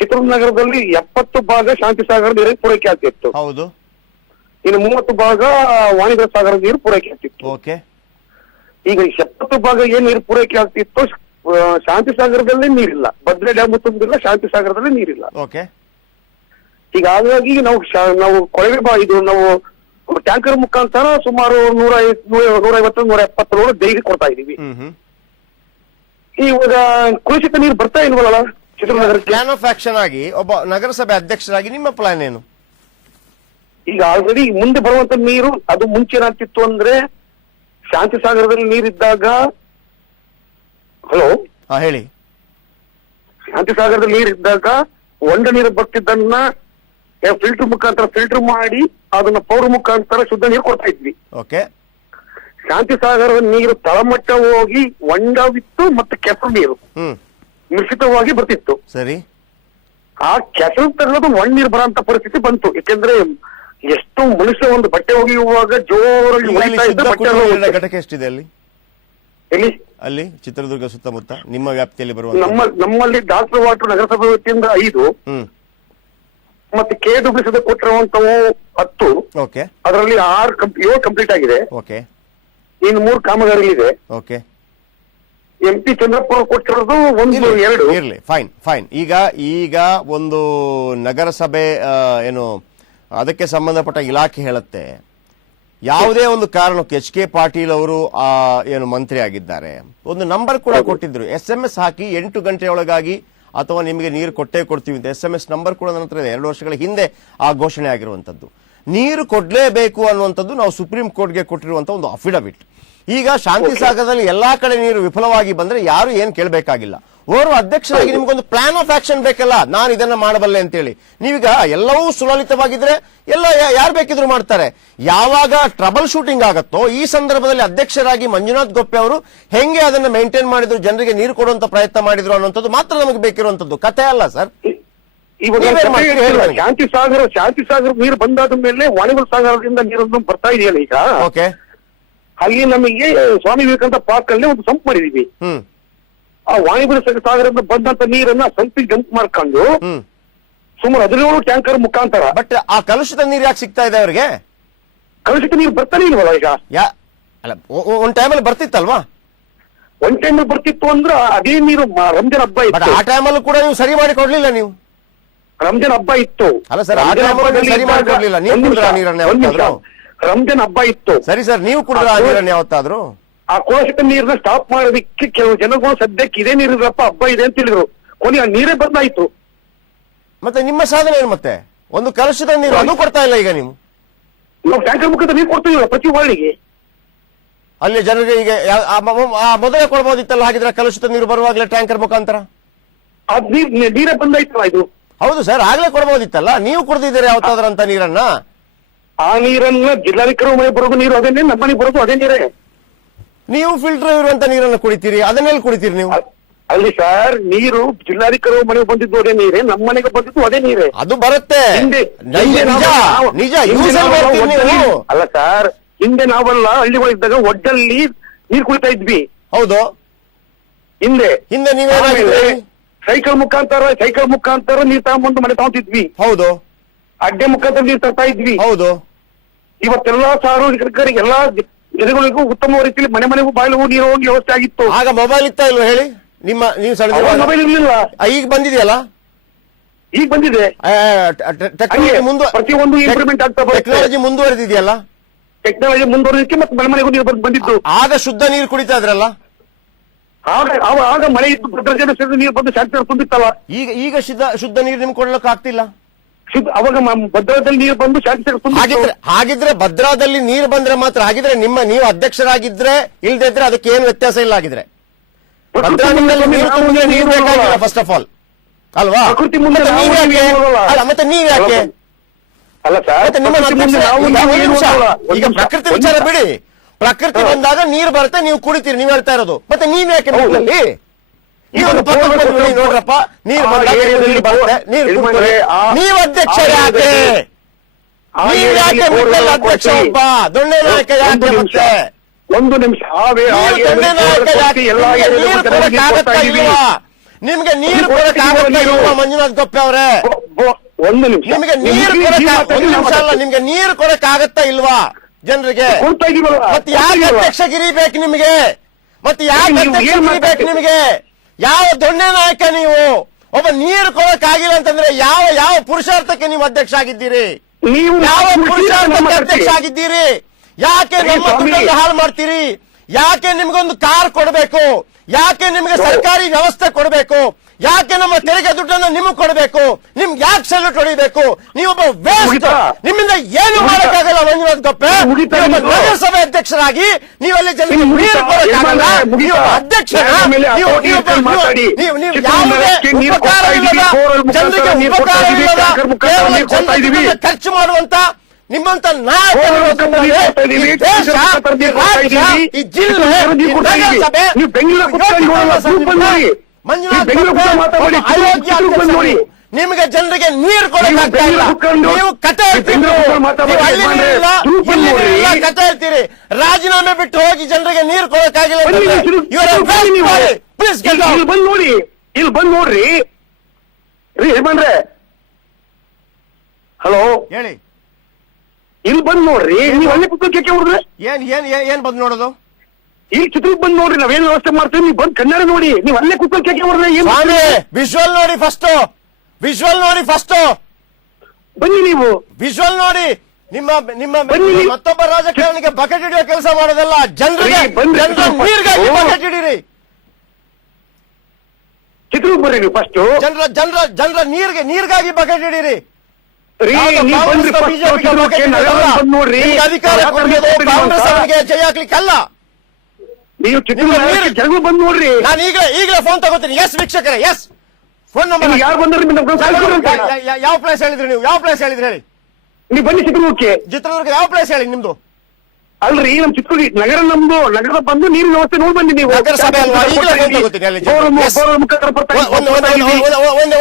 ಚಿತ್ರನಗರದಲ್ಲಿ ಎಪ್ಪತ್ತು ಭಾಗ ಶಾಂತಿ ಸಾಗರ ನೀರಿಗೆ ಪೂರೈಕೆ ಆಗ್ತಿತ್ತು. ಹೌದು. ಇನ್ನು ಮೂವತ್ತು ಭಾಗ ವಾಣಿಜ್ಯ ಸಾಗರ ನೀರು ಪೂರೈಕೆ ಆಗ್ತಿತ್ತು. ಓಕೆ. ಈಗ ಎಪ್ಪತ್ತು ಭಾಗ ಏನ್ ನೀರು ಪೂರೈಕೆ ಆಗ್ತಿತ್ತು? ಆ, ಶಾಂತಿ ಸಾಗರದಲ್ಲಿ ನೀರಿಲ್ಲ. ಭದ್ರ ಡ್ಯಾಮ್ ತುಂಬಿಲ್ಲ ಶಾಂತಿ ಸಾಗರದಲ್ಲಿ ನೀರಿಲ್ಲ. ಓಕೆ. ಈಗ ಹಾಗಾಗಿ ನಾವು ಶಾ- ನಾವು ಕೊಳವೆ ಬಾ ಇದು ನಾವು ಟ್ಯಾಂಕರ್ ಮುಖಾಂತರ ಸುಮಾರು ನೂರ ಐ- ನೂರ- ನೂರ ಐವತ್ತು ನೂರ ಡೈಲಿ ಕೊಡ್ತಾ ಇದೀವಿ ಹ್ಮ್ ಹ್ಮ್. ಇವಾಗ ಕಲುಷಿತ ನೀರು ಬರ್ತಾ ಇಲ್ವಲ್ಲ? ಪ್ಲಾನ್ ಆಫ್ ಆಕ್ಷನ್ ಆಗಿ ಒಬ್ಬ ನಗರಸಭೆ ಅಧ್ಯಕ್ಷರಾಗಿ ನಿಮ್ಮ ಪ್ಲಾನ್ ಏನು? ಈಗ ಆಲ್ರೆಡಿ ಮುಂದೆ ಬರುವಂತ ನೀರು ಅದು ಮುಂಚೆನಾಗ್ತಿತ್ತು ಅಂದ್ರೆ ಶಾಂತಿ ಸಾಗರದಲ್ಲಿ ನೀರಿದ್ದಾಗ ಹಲೋ? ಹಾ ಹೇಳಿ. ಶಾಂತಿ ಸಾಗರದಲ್ಲಿ ನೀರಿದ್ದಾಗ ಒಂಡ ನೀರು ಬರ್ತಿದ್ದನ್ನ ಫಿಲ್ಟರ್ ಮುಖಾಂತರ ಫಿಲ್ಟರ್ ಮಾಡಿ ಅದನ್ನ ಪೌರ ಮುಖಾಂತರ ಶುದ್ಧ ನೀರು ಕೊಡ್ತಾ ಇದ್ವಿ. ಓಕೆ ಶಾಂತಿ ಸಾಗರದ ನೀರು ತಳಮಟ್ಟ ಹೋಗಿ ಹೊಂಡವಿತ್ತು ಮತ್ತೆ ಕೆಸರು ನೀರು. ಹ್ಮ್. ಮಿಶ್ರಿತವಾಗಿ ಬರ್ತಿತ್ತು. ಸರಿ. ಆ ಕೆಸರು ತರಲು ಒಣ ನೀರು ಬರೋಂತ ಪರಿಸ್ಥಿತಿ ಬಂತು. ಯಾಕೆಂದ್ರೆ ಎಷ್ಟು ಮನುಷ್ಯ ಒಂದು ಬಟ್ಟೆ ಒಗೆಯುವಾಗ ಜೋರಾಗಿ ಇದ್ದ ಬಟ್ಟೆ ಘಟಕ ಎಷ್ಟಿದೆ ಅಲ್ಲಿ? ಎಲ್ಲಿ? ಅಲ್ಲಿ ಚಿತ್ರದುರ್ಗ ಸುತ್ತಮುತ್ತ ನಿಮ್ಮ ವ್ಯಾಪ್ತಿಯಲ್ಲಿ ಬರುವ ನಮ್ಮ ನಮ್ಮಲ್ಲಿ ಡಾಕ್ಟರ್ ವಾಟರ್ ನಗರಸಭೆ ವತಿಯಿಂದ ಐದು ಮತ್ತೆ ಕೆ ಡಬ್ಲ್ಯೂ ಕೊಟ್ಟಿರುವಂತವು ಹತ್ತು. ಓಕೆ. ಅದರಲ್ಲಿ ಆರು ಏಳು ಕಂಪ್ಲೀಟ್ ಆಗಿದೆ. ಓಕೆ. ಇನ್ನು ಮೂರು ಕಾಮಗಾರಿಗಳಿದೆ. ಓಕೆ. ಎಂ ಪಿ ಚಂದ್ರಪ್ಪ ಕೊಟ್ಟಿರೋದು ಒಂದು ಎರಡು. ಇರ್ಲಿ ಫೈನ್ ಫೈನ್ ಈಗ ಈಗ ಒಂದು ನಗರಸಭೆ ಏನು ಅದಕ್ಕೆ ಸಂಬಂಧಪಟ್ಟ ಇಲಾಖೆ ಹೇಳುತ್ತೆ. ಯಾವುದೇ ಒಂದು ಕಾರಣಕ್ಕೆ ಎಚ್ ಕೆ ಪಾಟೀಲ್ ಅವರು ಆ, ಏನು ಮಂತ್ರಿ ಆಗಿದ್ದಾರೆ. ಒಂದು ನಂಬರ್ ಕೂಡ ಕೊಟ್ಟಿದ್ರು. ಎಸ್ ಎಂ ಎಸ್ ಹಾಕಿ ಎಂಟು ಗಂಟೆಯೊಳಗಾಗಿ ಅಥವಾ ನಿಮಗೆ ನೀರು ಕೊಟ್ಟೇ ಕೊಡ್ತೀವಿ ಅಂತ ಎಸ್ ಎಂ ಎಸ್ ನಂಬರ್ ಕೂಡ ನನ್ನ ಹತ್ರ ಇದೆ. ಎರಡು ವರ್ಷಗಳ ಹಿಂದೆ ಆ ಘೋಷಣೆ ಆಗಿರುವಂತದ್ದು ನೀರು ಕೊಡ್ಲೇಬೇಕು ಅನ್ನುವಂಥದ್ದು ನಾವು ಸುಪ್ರೀಂ ಕೋರ್ಟ್ಗೆ ಕೊಟ್ಟಿರುವಂತ ಒಂದು ಅಫಿಡವಿಟ್. ಈಗ ಶಾಂತಿ ಸಾಗರದಲ್ಲಿ ಎಲ್ಲಾ ಕಡೆ ನೀರು ವಿಫಲವಾಗಿ ಬಂದ್ರೆ ಯಾರು ಏನ್ ಕೇಳಬೇಕಾಗಿಲ್ಲ. ಓರ್ವ ಅಧ್ಯಕ್ಷರಾಗಿ ನಿಮ್ಗೊಂದು ಪ್ಲಾನ್ ಆಫ್ ಆಕ್ಷನ್ ಬೇಕಲ್ಲ ನಾನು ಇದನ್ನ ಮಾಡಬಲ್ಲೆ ಅಂತೇಳಿ. ನೀವೀಗ ಎಲ್ಲವೂ ಸುಲಲಿತವಾಗಿದ್ರೆ ಎಲ್ಲ ಯಾರು ಬೇಕಿದ್ರು ಮಾಡ್ತಾರೆ. ಯಾವಾಗ ಟ್ರಬಲ್ ಶೂಟಿಂಗ್ ಆಗತ್ತೋ ಈ ಸಂದರ್ಭದಲ್ಲಿ ಅಧ್ಯಕ್ಷರಾಗಿ ಮಂಜುನಾಥ್ ಗೊಪ್ಪೆ ಅವರು ಹೆಂಗೆ ಅದನ್ನ ಮೇಂಟೈನ್ ಮಾಡಿದ್ರು ಜನರಿಗೆ ನೀರು ಕೊಡುವಂತ ಪ್ರಯತ್ನ ಮಾಡಿದ್ರು ಅನ್ನೋಂಥದ್ದು ಮಾತ್ರ ನಮಗೆ ಬೇಕಿರುವಂತದ್ದು ಕಥೆ ಅಲ್ಲ ಸರ್. ಇವಾಗ. ಶಾಂತಿ ಸಾಗರ ಶಾಂತಿ ಸಾಗರ ನೀರು ಬಂದಾದ ಮೇಲೆ ವಾಣಿಗುಲ್ ಸಾಗರದಿಂದ ನೀರೊಂದು ಬರ್ತಾ ಇದೆಯಲ್ಲ ಈಗ? ಓಕೆ. ಅಲ್ಲಿ ನಮಗೆ ಸ್ವಾಮಿ ವಿವೇಕಾನಂದ ಪಾರ್ಕ್ ಅಲ್ಲಿ ಒಂದು ಸಂಪ್ ಮಾಡಿದೀವಿ. ಆ ವಾಣಿಗುಲ್ ಸಾಗರದಿಂದ ಬಂದಂತ ನೀರನ್ನ ಸಂಪಿ ಜಂಪ್ ಮಾಡ್ಕೊಂಡು ಸುಮಾರು ಹದಿನೇಳು ಟ್ಯಾಂಕರ್ ಮುಖಾಂತರ ಬಟ್ ಆ ಕಲುಷಿತ ನೀರು ಯಾಕೆ ಸಿಗ್ತಾ ಇದೆ ಅವರಿಗೆ? ಕಲುಷಿತ ನೀರು ಬರ್ತಾನೆ ಇಲ್ವಲ್ಲ ಈಗ? ಯಾ ಅಲ್ಲ ಒಂದ್ ಟೈಮಲ್ಲಿ ಬರ್ತಿತ್ತಲ್ವಾ? ಒಂದ್ ಟೈಮ್ ಬರ್ತಿತ್ತು ಅಂದ್ರೆ ಅದೇ ನೀರು ರಂಜನ್ ಹಬ್ಬ ಆ ಟೈಮಲ್ಲೂ ಕೂಡ ನೀವು ಸರಿ ಮಾಡಿ ಕೊಡ್ಲಿಲ್ಲ ನೀವು. ರಂಜಾನ್ ಹಬ್ಬ ಇತ್ತು. ಅಲ್ಲ ಸರ್, ರಂಜಾನ್ time ಅಲ್ಲಿ ಹಬ್ಬದಲ್ಲಿ ಸರಿ ಮಾಡಿ ನೀವು ಒಂದ್ ನಿಮಿಷ, ನೀರನ್ನ ಒಂದ್ ನಿಮಿಷ. ಯಾವತ್ತಾದ್ರೂ? ರಂಜಾನ್ ಹಬ್ಬ ಇತ್ತು. ಸರಿ ಸರ್ ನೀವು ಕುಡಿದ್ರ ಆ ನೀರನ್ನ ಯಾವತ್ತಾದ್ರು? ಆ ಕೋಶಕ ನೀರನ್ನ ಸ್ಟಾಪ್ ಮಾಡೋದಕ್ಕೆ ಕೆಲವು ಜನಗಳು ಸದ್ಯಕ್ಕೆ ಇದೇ ನೀರಿದ್ರಪ್ಪ ಹಬ್ಬ ಇದೆ ಅಂತ ಹೇಳಿದ್ರು. ಕೊನೆ ಆ ನೀರೇ ಬಂದಾಯ್ತು. ಮತ್ತೆ ನಿಮ್ಮ ಸಾಧನೆ ಏನ್ ಮತ್ತೆ? ಒಂದು ಕಲುಷಿತ ನೀರು ಅದು ಕೊಡ್ತಾ ಇಲ್ಲ ಈಗ ನೀವು. ನಾವು ಟ್ಯಾಂಕರ್ ಮುಖಾಂತರ ನೀರು ಕೊಡ್ತೀವಿ ಪ್ರತಿ ವಾರ್ಡಿಗೆ ಅಲ್ಲಿ ಜನರಿಗೆ ಈಗ ಯಾ- ಆ ಮ- ಆ ಮೊದಲೇ ಕೊಡ್ಬೋದಿತ್ತಲ್ಲ ಹಾಗಿದ್ರೆ ಕಲುಷಿತ ನೀರು ಬರುವಾಗಲೇ ಟ್ಯಾಂಕರ್ ಮುಖಾಂತರ? ಅದ್ ನೀರ್ ನೀರೇ ಬಂದಾಯ್ತಲ್ಲ ಇದು. ಹೌದು ಸರ್ ಆಗ್ಲೇ ಕೊಡ್ಬೋದಿತ್ತಲ್ಲ? ನೀವು ಕುಡ್ದಿದ್ದೀರಿ ಯಾವತ್ತಾದ್ರಂತ ನೀರನ್ನ? ಆ ನೀರನ್ನ ಜಿಲ್ಲಾಧಿಕಾರಿ ಮನೆ ಬರೋದು ನೀರು ಅದೇನೆ ನಮ್ಮ ಮನೆ ಬರೋದು ಅದೇ ನೀರೇ. ನೀವು ಫಿಲ್ಟರ್ ಇರುವಂತ ನೀರನ್ನ ಕುಡಿತೀರಿ ಅದನ್ನೆಲ್ಲಿ ಕುಡಿತೀರಿ ನೀವು? ಅಲ್ಲಿ ಸರ್ ನೀರು ಜಿಲ್ಲಾಧಿಕಾರಿ ಮನೆಗೆ ಬಂದಿದ್ದು ಅದೇ ನೀರೇ ನಮ್ಮ ಮನೆಗೆ ಬಂದಿದ್ದು ಅದೇ ನೀರೇ. ಅದು ಬರುತ್ತೆ. ಹಿಂದೆ ನಿಜ ನಾವು ಅಲ್ಲ ಸರ್ ಹಿಂದೆ ನಾವೆಲ್ಲ ಹಳ್ಳಿಗಳಿದ್ದಾಗ ಒಡ್ಡಲ್ಲಿ ನೀರ್ ಕುಡಿತಾ ಇದ್ವಿ. ಹೌದು. ಹಿಂದೆ. ಹಿಂದೆ ನೀವೇನಾಗಿದ್ರಿ ಸೈಕಲ್ ಮುಖಾಂತರ ಸೈಕಲ್ ಮುಖಾಂತರ ನೀರ್ ತಗೊಂಡ್ಬಂದು ಮನೆ ತಗೊಂತಿದ್ವಿ. ಹೌದು. ಅಡ್ಡೆ ಮುಖಾಂತರ ನೀರ್ ತರ್ತಾ ಇದ್ವಿ. ಹೌದು. ಇವತ್ತೆಲ್ಲಾ ಸಾರ್ವಜನಿಕರಿಗೆ ಎಲ್ಲಾ ಜನಗಳಿಗೂ ಉತ್ತಮ ರೀತಿಯಲ್ಲಿ ಮನೆ ಮನೆಗೂ ಬಾಯಿಲು ನೀರು ಹೋಗಿ ವ್ಯವಸ್ಥೆ ಆಗಿತ್ತು. ಆಗ ಮೊಬೈಲ್ ಇತ್ತ ಇಲ್ವಾ ಹೇಳಿ? ನಿಮ್ಮ ನೀವು ಸಣ್ಣ ಮೊಬೈಲ್ ಇರ್ಲಿಲ್ಲ. ಈಗ ಬಂದಿದೆಯಲ್ಲ? ಈಗ ಬಂದಿದೆ. ಟೆಕ್ನಾಲಜಿ ಮುಂದುವ ಪ್ರತಿಯೊಂದು ಇಂಪ್ರೂವ್ಮೆಂಟ್ ಆಗ್ತಾ. ಟೆಕ್ನಾಲಜಿ ಮುಂದುವರೆದಿದೆಯಲ್ಲ? ಟೆಕ್ನಾಲಜಿ ಮುಂದುವರೆದಕ್ಕೆ ಮತ್ತೆ ಮನೆ ಮನೆಗೂ ನೀರು ಬಂದಿತ್ತು. ಆಗ ಶುದ್ಧ ನೀರು ಕುಡಿತಾ ಇದ್ರಲ್ಲ? ಆಗ ಆಗ ಮಳೆ ಇದ್ದು ಭದ್ರಾಚಲ ಸೇರಿದ ನೀರು ಬಂದು ಶಾಂತಿ ತುಂಬಿತ್ತಲ್ಲ. ಈಗ ಈಗ ಶುದ್ಧ ಶುದ್ಧ ನೀರು ನಿಮ್ಗೆ ಕೊಡ್ಲಕ್ಕೆ ಆಗ್ತಿಲ್ಲ? ಅವಾಗ ಭದ್ರಾದಲ್ಲಿ ನೀರು ಬಂದು ಶಾಂತಿ ಹಾಗಿದ್ರೆ ಹಾಗಿದ್ರೆ ಭದ್ರಾದಲ್ಲಿ ನೀರು ಬಂದ್ರೆ ಮಾತ್ರ ಹಾಗಿದ್ರೆ ನಿಮ್ಮ ನೀವು ಅಧ್ಯಕ್ಷರಾಗಿದ್ರೆ ಇಲ್ದೇ ಇದ್ರೆ ಅದಕ್ಕೆ ಏನು ವ್ಯತ್ಯಾಸ ಇಲ್ಲ ಆಗಿದ್ರೆ ಫಸ್ಟ್ ಆಫ್ ಆಲ್ ಅಲ್ವಾ? ಪ್ರಕೃತಿ ಮುಂದೆ ಮತ್ತೆ ನಾವು ಯಾಕೆ ಅಲ್ಲ ಸರ್ ನಿಮ್ಮ. ಪ್ರಕೃತಿ ವಿಚಾರ ಬಿಡಿ. ಪ್ರಕೃತಿ ಬಂದಾಗ ನೀರು ಬರುತ್ತೆ ನೀವು ಕುಡಿತೀರಿ ನೀವು ಹೇಳ್ತಾ ಇರೋದು. ಮತ್ತೆ ನೀವ್ ಯಾಕೆ. ನೀರಲ್ಲಿ ನೋಡ್ರಪ್ಪ. ನೀರು ನೀರು. ನೀವು ಅಧ್ಯಕ್ಷ ಯಾಕೆ? ನೀವ್ ಯಾಕೆ ಮಿಕ್ಕಲ್ ಅಧ್ಯಕ್ಷ. ಒಬ್ಬ? ದೊಣ್ಣೆ ನಾಯಕ ಯಾಕೆ. ಮತ್ತೆ? ಒಂದು ನಿಮಿಷ. ದೊಣ್ಣೆ ನಾಯಕ ಯಾಕೆ? ನೀರು ಕೊಡಕ್ಕಾಗತ್ತಾ ಇಲ್ವಾ? ನಿಮ್ಗೆ ನೀರು ಕೊಡಕ್ಕಾಗತ್ತಾ ಇಲ್ವಾ. ಮಂಜುನಾಥ್ ಗೊಪ್ಪೆ ಅವರೇ? ಒಂದು ನಿಮಿಷ. ನಿಮಗೆ ನೀರು ಕೊಡಕ್ ಒಂದು ನಿಮಿಷ ಅಲ್ಲ. ನಿಮ್ಗೆ ನೀರು ಕೊಡಕ್ ಆಗತ್ತಾ ಇಲ್ವಾ? ಜನರಿಗೆ ಮತ್ತೆ ಯಾರು. ಅಧ್ಯಕ್ಷಗಿರಿ ಬೇಕು ನಿಮಗೆ? ಮತ್ತೆ ಏನ್ ಅಧ್ಯಕ್ಷಗಿರಿ ಬೇಕು ನಿಮಗೆ? ಯಾವ ದೊಣ್ಣೆ ನಾಯಕ ನೀವು? ಒಬ್ಬ ನೀರು ಕೊಡಕ್ಕಾಗಿಲ್ಲ ಅಂತಂದ್ರೆ ಯಾವ ಯಾವ ಪುರುಷಾರ್ಥಕ್ಕೆ ನೀವು ಅಧ್ಯಕ್ಷ ಆಗಿದ್ದೀರಿ? ನೀವು ಯಾವ ಪುರುಷಾರ್ಥಕ್ಕೆ ಅಧ್ಯಕ್ಷ ಆಗಿದ್ದೀರಿ? ಯಾಕೆ ನಮ್ಮ. ದುಡ್ಡನ್ನು ಹಾಳು ಮಾಡ್ತೀರಿ? ಯಾಕೆ ನಿಮ್ಗೊಂದು ಕಾರ್ ಕೊಡಬೇಕು? ಯಾಕೆ ನಿಮ್ಗೆ ಸರ್ಕಾರಿ ವ್ಯವಸ್ಥೆ ಕೊಡಬೇಕು? ಯಾಕೆ ನಮ್ಮ ತೆರಿಗೆ ದುಡ್ಡನ್ನ ನಿಮಗ್ ಕೊಡಬೇಕು? ನಿಮ್ಗೆ ಯಾಕೆ ಸಲ್ಯೂಟ್ ಹೊಡಿಬೇಕು? ನೀವೊಬ್ಬ ವೇಸ್ಟ್ ನಿಮ್ಮಿಂದ ಏನು ಮಾಡಕ್ಕಾಗಲ್ಲ ಮಂಜುನಾಥ್ ಗೊಪ್ಪೆ? ನಗರಸಭೆ ಅಧ್ಯಕ್ಷರಾಗಿ ನೀವಲ್ಲಿ? ನೀರು ಕೊಡಕ್ಕಾಗಲ್ಲ. ಅಧ್ಯಕ್ಷರ ಆಮೇಲೆ ನೀವು ನೀವು- ಯಾವುದೇ ಉಪಕಾರ ಇಲ್ಲದ ಜನರಿಗೆ ನೀರು ಉಪಕಾರ ಇಲ್ಲದ ಕೇವಲ ಖರ್ಚು ಮಾಡುವಂತ ನಿಮ್ಮಂತ ನಾಯಕರು ಈ ಜಿಲ್ಲೆ ನಗರಸಭೆ ಮಂಜುನಾಥ್. ನಿಮಗೆ ಜನರಿಗೆ ನೀರು ನೀವು ಕತೆ ಹೇಳ್ತೀರಿ. ಕತೆ ಹೇಳ್ತೀರಿ. ರಾಜೀನಾಮೆ ಬಿಟ್ಟು ಹೋಗಿ ಜನರಿಗೆ ನೀರು ಕೊಡೋಕ್ಕಾಗಿಲ್ಲ ಇಲ್ಲಿ ಬಂದ್ ನೋಡಿ. ಇಲ್ಲಿ ಬಂದ್ ನೋಡ್ರಿ. ರೀ ಹಲೋ? ಹೇಳಿ. ಇಲ್ಲಿ ಬಂದ್ ನೋಡ್ರಿ. ನೀವು ಅಲ್ಲಿ ಕೂತ್ಕೊಂಡು ಕೇಕೆ ಹೊಡೆದ್ರೆ ಏನ್ ಏನ್ ಏನ್- ಬಂದು ನೋಡೋದು? ಇಲ್ಲಿ ಚಿತ್ರಕ್ಕೆ ಬಂದ್ ನೋಡ್ರಿ ನಾವೇನ್ ವ್ಯವಸ್ಥೆ ಮಾಡ್ತೀವಿ ನೀವು ಬಂದ್ ಕನ್ನಡ ನೋಡಿ. ನೀವು ಅಲ್ಲೇ ಕೂತ್ಕೊಂಡು ಕೇಕೆ ಬರ್ರೆ ವಿಶ್ವಲ್ ಸ್ವಾಮಿ ವಿಜುವಲ್ ನೋಡಿ ಫಸ್ಟ್ ವಿಜುವಲ್ ನೋಡಿ ಫಸ್ಟ್ ಬನ್ನಿ ನೀವು. ವಿಜುವಲ್ ನೋಡಿ. ನಿಮ್ಮ ನಿಮ್ಮ ಬನ್ನಿ. ಮತ್ತೊಬ್ಬ ರಾಜಕಾರಣಿಗೆ ಬಕೆಟ್ ಹಿಡಿಯೋ ಕೆಲಸ ಮಾಡೋದಲ್ಲ ಜನರಿಗೆ. ಜನರ ನೀರ್ಗಾಗಿ. ಬಕೆಟ್ ಹಿಡೀರಿ. ಚಿತ್ರಕ್ಕೆ ಬರ್ರಿ ನೀವು ಫಸ್ಟ್ ಜನರ ಜನರ ಜನರ ನೀರ್ಗೆ ನೀರ್ಗಾಗಿ ಬಕೆಟ್ ಹಿಡೀರಿ. ರೀ ಯಾವ್ದೋ ನೀವು ಬಂದ್ರಿ ಬಕೆಟ್ ಬಂದ್ ನೋಡ್ರಿ. ನಿಮ್ಗೆ ಅಧಿಕಾರ ನೀವು. ಕಾಂಗ್ರೆಸ್ ಅಂತ. ಅವರಿಗೆ ಜಯ ಹಾಕ್ಲಿಕ್ಕಲ್ಲ ನೀವು ಚಿತ್ರದುರ್ಗ ನಿಮ್ಮ ಬಂದು ನೋಡ್ರಿ. ನಾನು ಈಗಲೇ ಈಗಲೇ ಫೋನ್ ತಗೋತೀನಿ. ಎಸ್ ವೀಕ್ಷಕರೇ ಎಸ್ ಫೋನ್ ನಂಬರ್ ಯಾರು ಬಂದ್ರಿ ನಿಮ್ಮ ಯಾವ ಪ್ಲೇಸ್ ಹೇಳಿದ್ರಿ ನೀವು? ಯಾವ ಪ್ಲೇಸ್ ಹೇಳಿದ್ರಿ ಹೇಳಿ? ನೀವು ಬನ್ನಿ ಚಿತ್ರದುರ್ಗಕ್ಕೆ. ಚಿತ್ರದುರ್ಗ ಯಾವ ಪ್ಲೇಸ್ ಹೇಳಿ ನಿಮ್ದು? ಅಲ್ರಿ ನಮ್ ಚಿತ್ರದುರ್ಗ ನಗರ ನಮ್ದು ನಗರ ಬಂದು ನೀರಿನ ವ್ಯವಸ್ಥೆ ನೋಡಿ ಬನ್ನಿ ನೀವು. ನಗರಸಭೆ ಅಲ್ವಾ? ಈಗಲೇ ಫೋನ್ ತಗೋತೀನಿ ಅಲ್ಲಿ. ಒಂದು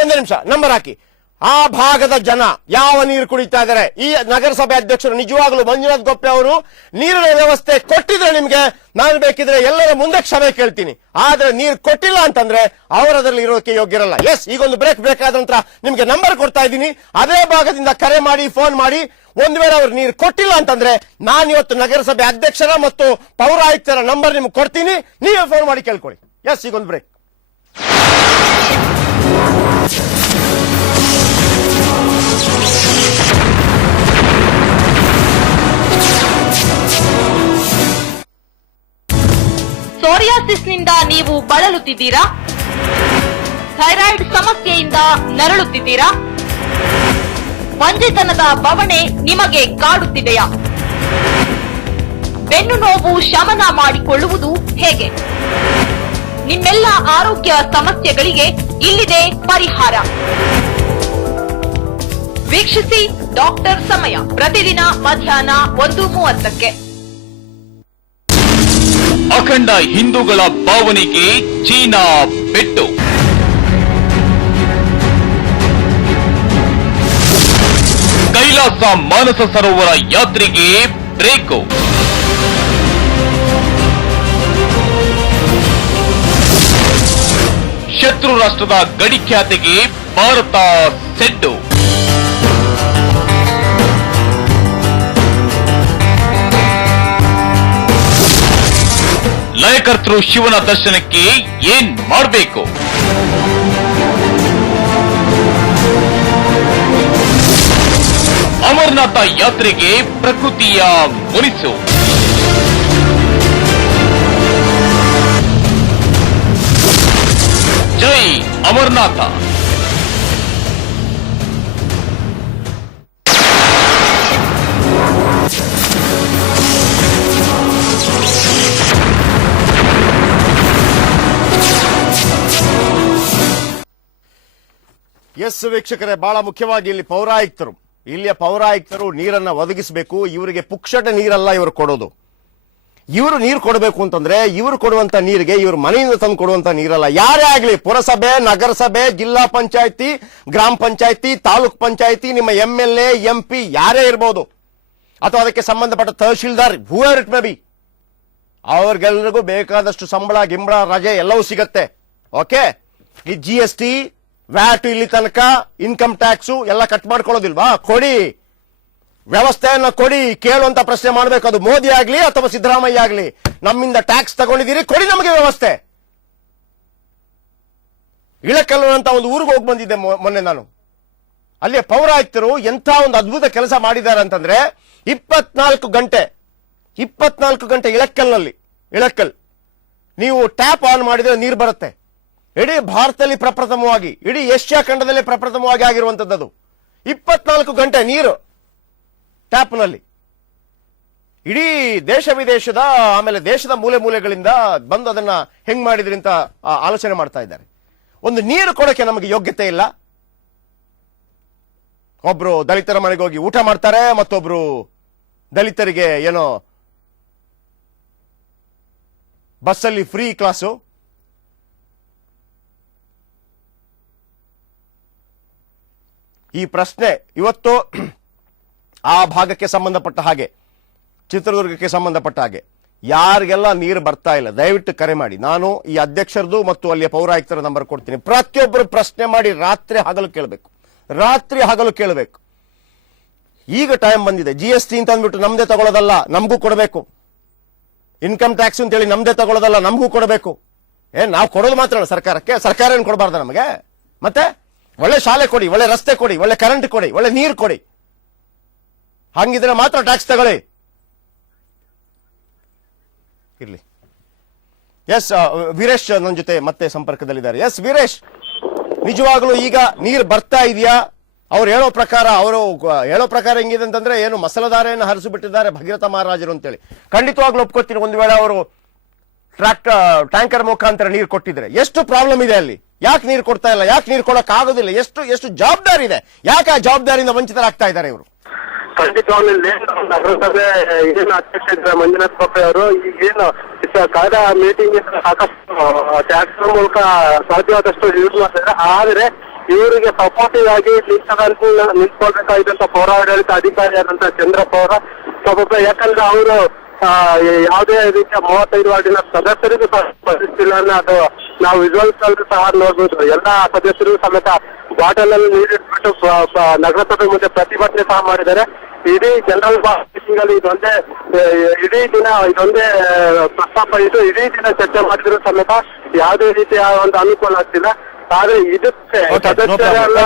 ಒಂದು ನಿಮಿಷ. ನಂಬರ್ ಹಾಕಿ. ಆ ಭಾಗದ ಜನ ಯಾವ ನೀರು ಕುಡಿತಾ ಇದ್ದಾರೆ? ಈ ನಗರಸಭೆ ಅಧ್ಯಕ್ಷರು ನಿಜವಾಗ್ಲೂ ಮಂಜುನಾಥ್ ಗೊಪ್ಪೆ ಅವರು ನೀರಿನ ವ್ಯವಸ್ಥೆ ಕೊಟ್ಟಿದ್ರೆ ನಿಮ್ಗೆ, ನಾನು ಬೇಕಿದ್ರೆ ಎಲ್ಲರ ಮುಂದೆ ಕ್ಷಮೆ ಕೇಳ್ತೀನಿ. ಆದ್ರೆ ನೀರು ಕೊಟ್ಟಿಲ್ಲ ಅಂತಂದ್ರೆ ಅವರದ್ರಲ್ಲಿ ಇರೋಕೆ ಯೋಗ್ಯರಲ್ಲ. ಎಸ್ ಈಗೊಂದು ಬ್ರೇಕ್ ಬೇಕಾದ ನಂತರ ನಿಮ್ಗೆ ನಂಬರ್ ಕೊಡ್ತಾ ಇದ್ದೀನಿ. ಅದೇ ಭಾಗದಿಂದ ಕರೆ ಮಾಡಿ ಫೋನ್ ಮಾಡಿ. ಒಂದ್ ವೇಳೆ ಅವ್ರು ನೀರು ಕೊಟ್ಟಿಲ್ಲ ಅಂತಂದ್ರೆ ನಾನು ಇವತ್ತು ನಗರಸಭೆ ಅಧ್ಯಕ್ಷರ ಮತ್ತು ಪೌರಾಯುಕ್ತರ ನಂಬರ್ ನಿಮ್ಗೆ ಕೊಡ್ತೀನಿ. ನೀವೇ ಫೋನ್ ಮಾಡಿ ಕೇಳ್ಕೊಳ್ಳಿ. ಎಸ್ ಈಗೊಂದು ಬ್ರೇಕ್ ಸೋರಿಯಾಸಿಸ್ನಿಂದ ನೀವು ಬಳಲುತ್ತಿದ್ದೀರಾ? ಥೈರಾಯ್ಡ್ ಸಮಸ್ಯೆಯಿಂದ ನರಳುತ್ತಿದ್ದೀರಾ? ಮಂಜಿತನದ ಬವಣೆ ನಿಮಗೆ ಕಾಡುತ್ತಿದೆಯಾ? ಬೆನ್ನು ನೋವು ಶಮನ ಮಾಡಿಕೊಳ್ಳುವುದು ಹೇಗೆ? ನಿಮ್ಮೆಲ್ಲ ಆರೋಗ್ಯ ಸಮಸ್ಯೆಗಳಿಗೆ ಇಲ್ಲಿದೆ ಪರಿಹಾರ. ವೀಕ್ಷಿಸಿ ಡಾಕ್ಟರ್ ಸಮಯ ಪ್ರತಿದಿನ ಮಧ್ಯಾಹ್ನ ಒಂದು ಮೂವತ್ತಕ್ಕೆ. ಅಖಂಡ ಹಿಂದೂಗಳ ಭಾವನೆಗೆ ಚೀನಾ ಪೆಟ್ಟು ಕೈಲಾಸ ಮಾನಸ ಸರೋವರ ಯಾತ್ರೆಗೆ ಬ್ರೇಕು. ಶತ್ರು ರಾಷ್ಟ್ರದ ಗಡಿ ಖ್ಯಾತಿಗೆ ಭಾರತ ಸೆಡ್ಡು. ಲಯಕರ್ತೃ ಶಿವನ ದರ್ಶನಕ್ಕೆ ಏನ್ ಮಾಡಬೇಕು? ಅಮರನಾಥ ಯಾತ್ರೆಗೆ ಪ್ರಕೃತಿಯ ಮುನಿಸು. ಜೈ ಅಮರನಾಥ. ಎಸ್ ವೀಕ್ಷಕರೇ, ಬಹಳ ಮುಖ್ಯವಾಗಿ ಇಲ್ಲಿ ಪೌರಾಯುಕ್ತರು. ಇಲ್ಲಿಯ ಪೌರಾಯುಕ್ತರು ನೀರನ್ನ ಒದಗಿಸಬೇಕು, ಇವರಿಗೆ ಪುಕ್ಷಟ ನೀರಲ್ಲ ಇವರು ಕೊಡೋದು. ಇವರು ನೀರು ಕೊಡಬೇಕು ಅಂತಂದ್ರೆ, ಇವರು ಕೊಡುವಂತ ನೀರಿಗೆ ಇವರು ಮನೆಯಿಂದ ತಂದು ಕೊಡುವಂತ ನೀರಲ್ಲ. ಯಾರೇ ಆಗಲಿ, ಪುರಸಭೆ, ನಗರಸಭೆ, ಜಿಲ್ಲಾ ಪಂಚಾಯತಿ, ಗ್ರಾಮ ಪಂಚಾಯತಿ, ತಾಲೂಕ್ ಪಂಚಾಯತಿ, ನಿಮ್ಮ M L A M P ಯಾರೇ ಇರ್ಬೋದು. ಅಥವಾ ಅದಕ್ಕೆ ಸಂಬಂಧಪಟ್ಟ tahsildar however it may be ಅವ್ರಿಗೆಲ್ಲರಿಗೂ ಬೇಕಾದಷ್ಟು ಸಂಬಳ, ಗಿಂಬಳ, ರಜೆ ಎಲ್ಲವೂ ಸಿಗತ್ತೆ. ಓಕೆ ಈ ಜಿ ಎಸ್ ಟಿ ವ್ಯಾಟ್ ಇಲ್ಲಿ ತನಕ ಇನ್ಕಮ್ ಟ್ಯಾಕ್ಸು ಎಲ್ಲ ಕಟ್ ಮಾಡ್ಕೊಳ್ಳೋದಿಲ್ವಾ? ಕೊಡಿ. ವ್ಯವಸ್ಥೆಯನ್ನ ಕೊಡಿ. ಕೇಳುವಂತ ಪ್ರಶ್ನೆ ಮಾಡಬೇಕು. ಅದು ಮೋದಿ ಆಗ್ಲಿ ಅಥವಾ ಸಿದ್ದರಾಮಯ್ಯ ಆಗ್ಲಿ. ನಮ್ಮಿಂದ ಟ್ಯಾಕ್ಸ್ ತಗೊಂಡಿದ್ದೀರಿ, ಕೊಡಿ ನಮಗೆ ವ್ಯವಸ್ಥೆ. ಇಳಕಲ್ಲು ಅಂತ ಒಂದು ಊರಿಗೆ ಹೋಗಿ ಬಂದಿದ್ದೆ ಮೊನ್ನೆ ನಾನು. ಅಲ್ಲಿ ಪೌರಾಯುಕ್ತರು ಎಂಥ ಒಂದು ಅದ್ಭುತ ಕೆಲಸ ಮಾಡಿದ್ದಾರೆ ಅಂತಂದ್ರೆ, ಇಪ್ಪತ್ನಾಲ್ಕು ಗಂಟೆ ಇಪ್ಪತ್ನಾಲ್ಕು ಗಂಟೆ ಇಳಕಲ್ನಲ್ಲಿ, ಇಳಕಲ್. ನೀವು ಟ್ಯಾಪ್ ಆನ್ ಮಾಡಿದ್ರೆ ನೀರು ಬರುತ್ತೆ. ಇಡೀ ಭಾರತದಲ್ಲಿ ಪ್ರಪ್ರಥಮವಾಗಿ, ಇಡೀ ಏಷ್ಯಾ ಖಂಡದಲ್ಲಿ ಪ್ರಪ್ರಥಮವಾಗಿ ಆಗಿರುವಂತದ್ದು ಇಪ್ಪತ್ನಾಲ್ಕು ಗಂಟೆ ನೀರು ಟ್ಯಾಪ್ನಲ್ಲಿ. ಇಡೀ ದೇಶ ವಿದೇಶದ, ಆಮೇಲೆ ದೇಶದ ಮೂಲೆ ಮೂಲೆಗಳಿಂದ ಬಂದು ಅದನ್ನ ಹೆಂಗ್ ಮಾಡಿದ್ರಿ ಅಂತ ಆಲೋಚನೆ ಮಾಡ್ತಾ ಇದ್ದಾರೆ. ಒಂದು ನೀರು ಕೊಡಕ್ಕೆ ನಮಗೆ ಯೋಗ್ಯತೆ ಇಲ್ಲ. ಒಬ್ರು ದಲಿತರ ಮನೆಗೆ ಹೋಗಿ ಊಟ ಮಾಡ್ತಾರೆ, ಮತ್ತೊಬ್ರು ದಲಿತರಿಗೆ ಏನೋ ಬಸ್ಸಲ್ಲಿ ಫ್ರೀ ಕ್ಲಾಸು. ಈ ಪ್ರಶ್ನೆ ಇವತ್ತು ಆ ಭಾಗಕ್ಕೆ ಸಂಬಂಧಪಟ್ಟ ಹಾಗೆ, ಚಿತ್ರದುರ್ಗಕ್ಕೆ ಸಂಬಂಧಪಟ್ಟ ಹಾಗೆ, ಯಾರಿಗೆಲ್ಲ ನೀರು ಬರ್ತಾ ಇಲ್ಲ, ದಯವಿಟ್ಟು ಕರೆ ಮಾಡಿ. ನಾನು ಈ ಅಧ್ಯಕ್ಷರದು ಮತ್ತು ಅಲ್ಲಿಯ ಪೌರಾಯುಕ್ತರ ನಂಬರ್ ಕೊಡ್ತೀನಿ. ಪ್ರತಿಯೊಬ್ಬರು ಪ್ರಶ್ನೆ ಮಾಡಿ ರಾತ್ರಿ ಹಗಲು ಕೇಳಬೇಕು. ರಾತ್ರಿ ಹಗಲು ಕೇಳಬೇಕು. ಈಗ ಟೈಮ್ ಬಂದಿದೆ. ಜಿ ಎಸ್ ಟಿ ಅಂತ ಅಂದ್ಬಿಟ್ಟು ನಮ್ದೇ ತಗೊಳ್ಳೋದಲ್ಲ, ನಮಗೂ ಕೊಡಬೇಕು. ಇನ್ಕಮ್ ಟ್ಯಾಕ್ಸ್ ಅಂತೇಳಿ ನಮ್ದೇ ತಗೊಳ್ಳೋದಲ್ಲ, ನಮಗೂ ಕೊಡಬೇಕು. ಏನ್ ನಾವು ಕೊಡೋದು ಮಾತ್ರ ಸರ್ಕಾರಕ್ಕೆ. ಸರ್ಕಾರ ಏನು ಕೊಡಬಾರ್ದ ನಮಗೆ? ಮತ್ತೆ? ಒಳ್ಳೆ ಶಾಲೆ ಕೊಡಿ, ಒಳ್ಳೆ ರಸ್ತೆ ಕೊಡಿ, ಒಳ್ಳೆ ಕರೆಂಟ್ ಕೊಡಿ, ಒಳ್ಳೆ ನೀರು ಕೊಡಿ. ಹಂಗಿದ್ರೆ ಮಾತ್ರ ಟ್ಯಾಕ್ಸ್ ತಗೊಳ್ಳಿ. ಇರ್ಲಿ. ಎಸ್ ವೀರೇಶ್ ನನ್ನ ಜೊತೆ ಮತ್ತೆ ಸಂಪರ್ಕದಲ್ಲಿದ್ದಾರೆ. ಎಸ್ ವೀರೇಶ್, ನಿಜವಾಗ್ಲೂ ಈಗ ನೀರು ಬರ್ತಾ ಇದೆಯಾ? ಅವ್ರು ಹೇಳೋ ಪ್ರಕಾರ, ಅವರು, ಹೇಳೋ ಪ್ರಕಾರ ಹೆಂಗಿದೆ ಅಂತಂದ್ರೆ ಏನು ಮಸಲಧಾರೆಯನ್ನು ಹರಿಸಿ ಬಿಟ್ಟಿದ್ದಾರೆ ಭಗೀರಥ ಮಹಾರಾಜರು ಅಂತೇಳಿ. ಖಂಡಿತವಾಗ್ಲೂ ಒಪ್ಕೊತೀನಿ, ಒಂದು ವೇಳೆ ಅವರು ಟ್ರಾಕ್ಟರ್ ಟ್ಯಾಂಕರ್ ಮುಖಾಂತರ ನೀರು ಕೊಟ್ಟಿದ್ರೆ. ಎಷ್ಟು ಪ್ರಾಬ್ಲಮ್ ಇದೆ ಅಲ್ಲಿ? ಯಾಕೆ ನೀರು ಕೊಡ್ತಾ ಇಲ್ಲ? ಯಾಕೆ ನೀರು ಕೊಡಕ್ ಆಗೋದಿಲ್ಲ? ಎಷ್ಟು ಎಷ್ಟು ಜವಾಬ್ದಾರಿ ಇದೆ? ಯಾಕೆ ಆ ಜವಾಬ್ದಾರಿಯಿಂದ ವಂಚಿತರಾಗ್ತಾ ಇದ್ದಾರೆ ಇವರು? ಖಂಡಿತ ನಗರಸಭೆ ಏನು ಅಧ್ಯಕ್ಷ ಇದ್ರೆ ಮಂಜುನಾಥ್ ಪಪ್ಪೆ ಅವರು. ಈಗೇನು ಕಳೆದ ಮೀಟಿಂಗ್ ಸಾಕಷ್ಟು ಟ್ಯಾಕ್ಟರ್ ಮೂಲಕ ಸಾಧ್ಯವಾದಷ್ಟು ಯೂಸ್ ಮಾಡ್ತಾರೆ ಆದ್ರೆ ಇವರಿಗೆ ಸಪೋರ್ಟಿವ್ ಆಗಿ ನಿಂತ ನಿಂತ್ಕೊಳ್ಬೇಕಾಗಿದ್ದಂತ ಪೌರಾಡಳಿತ ಅಧಿಕಾರಿಯಾದಂತ ಚಂದ್ರಪ್ಪ ಅವರ ಸ್ವಲ್ಪ ಯಾಕಂದ್ರೆ ಅವರು ಯಾವುದೇ ರೀತಿಯ ಮೂವತ್ತೈದು ವಾರ್ಡಿನ ಸದಸ್ಯರಿಗೂ ಸಹ ಸ್ಪಂದಿಸ್ತಿಲ್ಲ ಅನ್ನೋದು ನಾವು ವಿಜುವಲ್ಸ್ ಅಲ್ಲಿ ಸಹ ನೋಡ್ಬೋದು. ಎಲ್ಲಾ ಸದಸ್ಯರು ಸಮೇತ ಬಾಟಲ್ ಅಲ್ಲಿ ನೀರಿಟ್ಬಿಟ್ಟು ನಗರಸಭೆ ಮುಂದೆ ಪ್ರತಿಭಟನೆ ಸಹ ಮಾಡಿದ್ದಾರೆ. ಇಡೀ ಜನರಲ್ ಮೀಟಿಂಗ್ ಅಲ್ಲಿ ಇದೊಂದೇ ಇಡೀ ದಿನ ಇದೊಂದೇ ಪ್ರಸ್ತಾಪ ಇದ್ದು ಇಡೀ ದಿನ ಚರ್ಚೆ ಮಾಡಿದ್ರು ಸಮೇತ ಯಾವುದೇ ರೀತಿಯ ಒಂದು ಅನುಕೂಲ ಆಗ್ತಿಲ್ಲ. ಆದ್ರೆ ಇದಕ್ಕೆ ಸದಸ್ಯರೆಲ್ಲ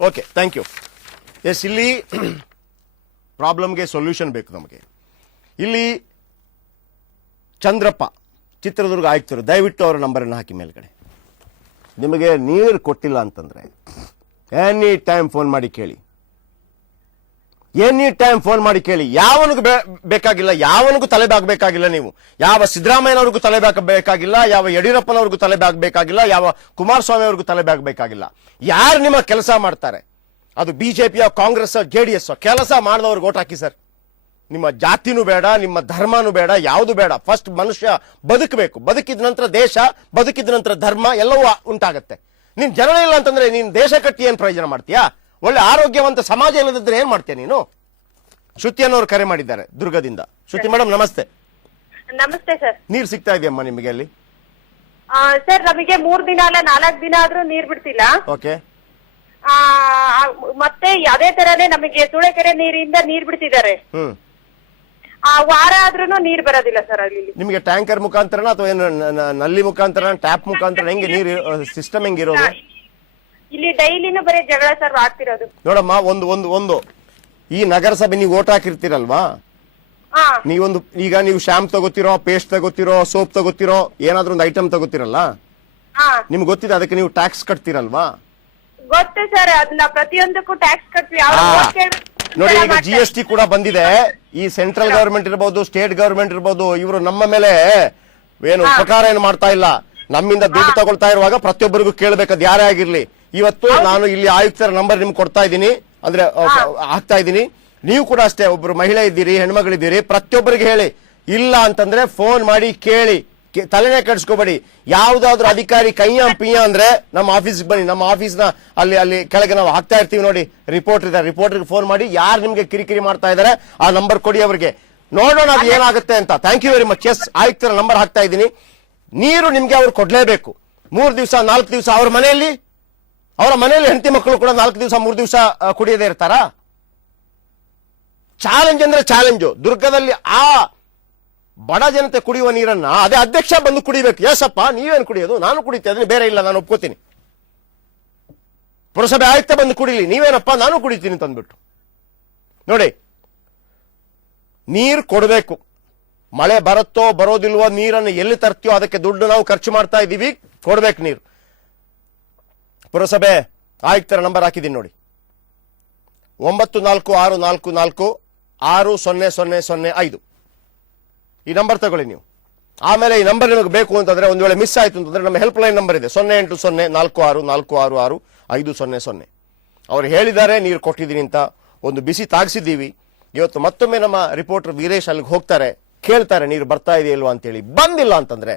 ಓಕೆ ಥ್ಯಾಂಕ್ ಯು ಎಸ್ ಇಲ್ಲಿ ಪ್ರಾಬ್ಲಮ್ಗೆ ಸೊಲ್ಯೂಷನ್ ಬೇಕು ನಮಗೆ. ಇಲ್ಲಿ ಚಂದ್ರಪ್ಪ, ಚಿತ್ರದುರ್ಗ ಆಯುಕ್ತರು, ದಯವಿಟ್ಟು ಅವರ ನಂಬರನ್ನು ಹಾಕಿ ಮೇಲ್ಗಡೆ. ನಿಮಗೆ ನೀರು ಕೊಟ್ಟಿಲ್ಲ ಅಂತಂದರೆ ಎನಿ ಟೈಮ್ ಫೋನ್ ಮಾಡಿ ಕೇಳಿ. ಎನಿ ಟೈಮ್ ಫೋನ್ ಮಾಡಿ ಕೇಳಿ. ಯಾವನಿಗೂ ಬೇಕಾಗಿಲ್ಲ, ಯಾವನಿಗೂ ತಲೆ ಬಾಗಬೇಕಾಗಿಲ್ಲ ನೀವು. ಯಾವ ಸಿದ್ದರಾಮಯ್ಯನವ್ರಿಗೂ ತಲೆ ಬೇಕಾಗಿಲ್ಲ, ಯಾವ ಯಡಿಯೂರಪ್ಪನವ್ರಿಗೂ ತಲೆ ಬಾಗಬೇಕಾಗಿಲ್ಲ ಯಾವ ಕುಮಾರಸ್ವಾಮಿ ಅವ್ರಿಗೂ ತಲೆ ಬಾಗಬೇಕಾಗಿಲ್ಲ ಯಾರು ನಿಮ್ಮ ಕೆಲಸ ಮಾಡ್ತಾರೆ? ಅದು ಬಿಜೆಪಿಯ ಕಾಂಗ್ರೆಸ್ ಜೆಡಿಎಸ್ ಕೆಲಸ ಮಾಡಿದವ್ರಿಗೆ ಓಟ್ ಹಾಕಿ ಸರ್. ನಿಮ್ಮ ಜಾತಿನೂ ಬೇಡ ನಿಮ್ಮ ಧರ್ಮನೂ ಬೇಡ ಯಾವುದು ಬೇಡ. ಫಸ್ಟ್ ಮನುಷ್ಯ ಬದುಕಬೇಕು. ಬದುಕಿದ ನಂತರ ದೇಶ ಬದುಕಿದ ನಂತರ ಧರ್ಮ ಎಲ್ಲವೂ ಉಂಟಾಗತ್ತೆ. ನಿನ್ ಜನ ಇಲ್ಲ ಅಂತಂದ್ರೆ ನೀನ್ ದೇಶ ಕಟ್ಟಿ ಏನ್ ಪ್ರಯೋಜನ ಮಾಡ್ತೀಯಾ? ಒಳ್ಳೆ ಆರೋಗ್ಯವಂತ ಸಮಾಜ ಇಲ್ಲದಿದ್ರೆ ಏನ್ ಮಾಡ್ತೀಯ ನೀನು? ಶ್ರುತಿ ಅನ್ನೋರು ಕರೆ ಮಾಡಿದ್ದಾರೆ ದುರ್ಗದಿಂದ. ಶ್ರುತಿ ಮೇಡಮ್ ನಮಸ್ತೆ. ನಮಸ್ತೆ ಸರ್. ನೀರ್ ಸಿಗ್ತಾ ಇದೆಯಮ್ಮ ನಿಮಗೆ ಅಲ್ಲಿ? ಆ, ಸರ್ ನಮಗೆ ಮೂರ್ ದಿನ ಅಲ್ಲ ನಾಲ್ಕ್ ದಿನ ಆದ್ರೂ ನೀರ್ ಬಿಡ್ತಿಲ್ಲ. ಓಕೆ. ಆ, ಆ, ಮತ್ತೆ ಅದೇ ತರನೇ ನಮಗೆ ಸುಳೆಕೆರೆ ನೀರಿಂದ ನೀರ್ ಬಿಡ್ತಿದ್ದಾರೆ. ಹ್ಮ್. ಆ ವಾರ ಆದ್ರೂ ನೀರ್ ಬರೋದಿಲ್ಲ ಸರ್ ಅಲ್ಲಿ ನಿಮಗೆ ಟ್ಯಾಂಕರ್ ಮುಖಾಂತರನ ಅಥವಾ ಏನು ನ- ನ- ನಲ್ಲಿ ಮುಖಾಂತರ ಟ್ಯಾಪ್ ಮುಖಾಂತರ ಹೆಂಗೆ ನೀರು ಸಿಸ್ಟಮ್ ಹೆಂಗಿರೋದು ಇಲ್ಲಿ. ಡೈಲಿನೂ ಬರೀ ಜಗಳ ಸರ್ ಆಗ್ತಿರೋದು. ನೋಡಮ್ಮ ಒಂದು ಒಂದು ಒಂದು. ಈ ನಗರಸಭೆ ನೀವು ಓಟ್ ಹಾಕಿರ್ತೀರಲ್ವಾ? ಹಾ. ನೀವೊಂದು ಈಗ ನೀವು ಶಾಂಪ್ ತಗೋತಿರೋ ಪೇಸ್ಟ್ ತಗೋತಿರೋ ಸೋಪ್ ತಗೋತಿರೋ ಏನಾದ್ರೂ ಒಂದು ಐಟಮ್ ತಗೋತಿರಲ್ಲ? ಹಾ. ನಿಮ್ಗೆ ಗೊತ್ತಿದೆ ಅದಕ್ಕೆ ನೀವು ಟ್ಯಾಕ್ಸ್ ಕಟ್ತೀರಲ್ವಾ? ಗೊತ್ತು ಸರ್ ಅದನ್ನ ಪ್ರತಿಯೊಂದಕ್ಕೂ ಟ್ಯಾಕ್ಸ್ ಅವ್ರು ಕೇಳ್ಬೇಕು ನೋಡಿ ಈಗ ಜಿ ಎಸ್ ಟಿ ಕೂಡ ಬಂದಿದೆ. ಈ ಸೆಂಟ್ರಲ್ ಗವರ್ಮೆಂಟ್ ಇರ್ಬೋದು ಸ್ಟೇಟ್ ಗವರ್ಮೆಂಟ್ ಇರ್ಬೋದು ಇವರು ನಮ್ಮ ಮೇಲೆ ಏನು ಉಪಕಾರ ಏನು ಮಾಡ್ತಾ ಇಲ್ಲ. ನಮ್ಮಿಂದ ದುಡ್ಡು ತಗೊಳ್ತಾ ಇರುವಾಗ ಪ್ರತಿಯೊಬ್ಬರಿಗೂ ಕೇಳಬೇಕು ಅದು ಯಾರೇ ಆಗಿರ್ಲಿ. ಇವತ್ತು ನಾನು ಇಲ್ಲಿ ಆಯುಕ್ತರ ನಂಬರ್ ನಿಮ್ಗೆ ಕೊಡ್ತಾ ಇದ್ದೀನಿ. ಅಂದ್ರೆ ಹಾಕ್ತಾ ಇದ್ದೀನಿ. ನೀವು ಕೂಡ ಅಷ್ಟೇ ಒಬ್ರು ಮಹಿಳೆ ಇದ್ದೀರಿ ಹೆಣ್ಮಗಳಿದ್ದೀರಿ ಪ್ರತಿಯೊಬ್ಬರಿಗೆ ಹೇಳಿ. ಇಲ್ಲ ಅಂತಂದ್ರೆ ಫೋನ್ ಮಾಡಿ ಕೇಳಿ. ತಲೆನೇ ಕಡಿಸ್ಕೊಬೇಡಿ. ಯಾವ್ದಾದ್ರು ಅಧಿಕಾರಿ ಕೈಯ ಪಿಯ ಅಂದ್ರೆ ನಮ್ಮ ಆಫೀಸ್ಗೆ ಬನ್ನಿ. ನಮ್ಮ ಆಫೀಸ್ನ ಅಲ್ಲಿ ಅಲ್ಲಿ ಕೆಳಗೆ ನಾವು ಹಾಕ್ತಾ ಇರ್ತೀವಿ ನೋಡಿ. ರಿಪೋರ್ಟರ್ ಇದ್ದಾರೆ ರಿಪೋರ್ಟರ್ಗೆ ಫೋನ್ ಮಾಡಿ ಯಾರು ನಿಮ್ಗೆ ಕಿರಿಕಿರಿ ಮಾಡ್ತಾ ಇದ್ದಾರೆ ಆ ನಂಬರ್ ಕೊಡಿ ಅವರಿಗೆ. ನೋಡೋಣ ಅದು ಏನಾಗುತ್ತೆ ಅಂತ. Thank you very much yes ಆಯುಕ್ತರ ನಂಬರ್ ಹಾಕ್ತಾ ಇದ್ದೀನಿ. ನೀರು ನಿಮ್ಗೆ ಅವ್ರು ಕೊಡ್ಲೇಬೇಕು. ಮೂರು ದಿವಸ, ನಾಲ್ಕು ದಿವಸ ಅವ್ರ ಮನೆಯಲ್ಲಿ? ಅವರ ಮನೆಯಲ್ಲಿ ಹೆಂಡತಿ ಮಕ್ಕಳು ಕೂಡ ನಾಲ್ಕು ದಿವಸ, ಮೂರು ದಿವಸ ಕುಡಿಯದೇ ಇರ್ತಾರಾ? ಚಾಲೆಂಜ್ ಅಂದ್ರೆ ಚಾಲೆಂಜು ದುರ್ಗದಲ್ಲಿ ಆ ಬಡ ಜನತೆ ಕುಡಿಯುವ ನೀರನ್ನ ಅದೇ ಅಧ್ಯಕ್ಷ ಬಂದು ಕುಡಿಬೇಕು. ಯಶಪ್ಪ ನೀವೇನು ಕುಡಿಯೋದು? ನಾನು ಕುಡಿತೆ ಅದನ್ನ ಬೇರೆ ಇಲ್ಲ, ನಾನು ಒಪ್ಕೋತೀನಿ. ಪುರಸಭೆ ಆಯುಕ್ತ ಬಂದು ಕುಡಿಲಿ, ನೀವೇನಪ್ಪ, ನಾನು ಕುಡಿತೀನಿ ತಂದ್ಬಿಟ್ಟು. ನೋಡಿ, ನೀರು ಕೊಡಬೇಕು. ಮಳೆ ಬರುತ್ತೋ ಬರೋದಿಲ್ವೋ, ನೀರನ್ನು ಎಲ್ಲಿ ತರ್ತೀಯೋ, ಅದಕ್ಕೆ ದುಡ್ಡು ನಾವು ಖರ್ಚು ಮಾಡ್ತಾ ಇದ್ದೀವಿ, ಕೊಡ್ಬೇಕು ನೀರು. ಪುರಸಭೆ ಆಯುಕ್ತರ ನಂಬರ್ ಹಾಕಿದ್ದೀನಿ ನೋಡಿ. ಒಂಬತ್ತು ನಾಲ್ಕು ಆರು ನಾಲ್ಕು ನಾಲ್ಕು ಆರು ಸೊನ್ನೆ ಸೊನ್ನೆ ಸೊನ್ನೆ ಐದು. ಈ ನಂಬರ್ ತಗೊಳ್ಳಿ ನೀವು. ಆಮೇಲೆ ಈ ನಂಬರ್ ನಿಮಗೆ ಬೇಕು ಅಂತಂದ್ರೆ ಒಂದು ವೇಳೆ ಮಿಸ್ ಆಯ್ತು ಅಂತಂದ್ರೆ ನಮ್ಮ ಹೆಲ್ಪ್ ಲೈನ್ ನಂಬರ್ ಇದೆ. ಸೊನ್ನೆ ಎಂಟು ಸೊನ್ನೆ ನಾಲ್ಕು ಆರು ನಾಲ್ಕು ಆರು ಆರು ಐದು ಸೊನ್ನೆ ಸೊನ್ನೆ. ಅವ್ರು ಹೇಳಿದ್ದಾರೆ, ನೀರು ಕೊಟ್ಟಿದ್ದೀನಿ ಅಂತ ಒಂದು ಬಿಸಿ ತಾಗಿಸಿದ್ದೀವಿ. ಇವತ್ತು ಮತ್ತೊಮ್ಮೆ ನಮ್ಮ ರಿಪೋರ್ಟರ್ ವೀರೇಶ್ ಅಲ್ಲಿಗೆ ಹೋಗ್ತಾರೆ. ಕೇಳ್ತಾರೆ, ನೀರು ಬರ್ತಾ ಇದೆಯಲ್ವಾ ಅಂತೇಳಿ. ಬಂದಿಲ್ಲ ಅಂತಂದ್ರೆ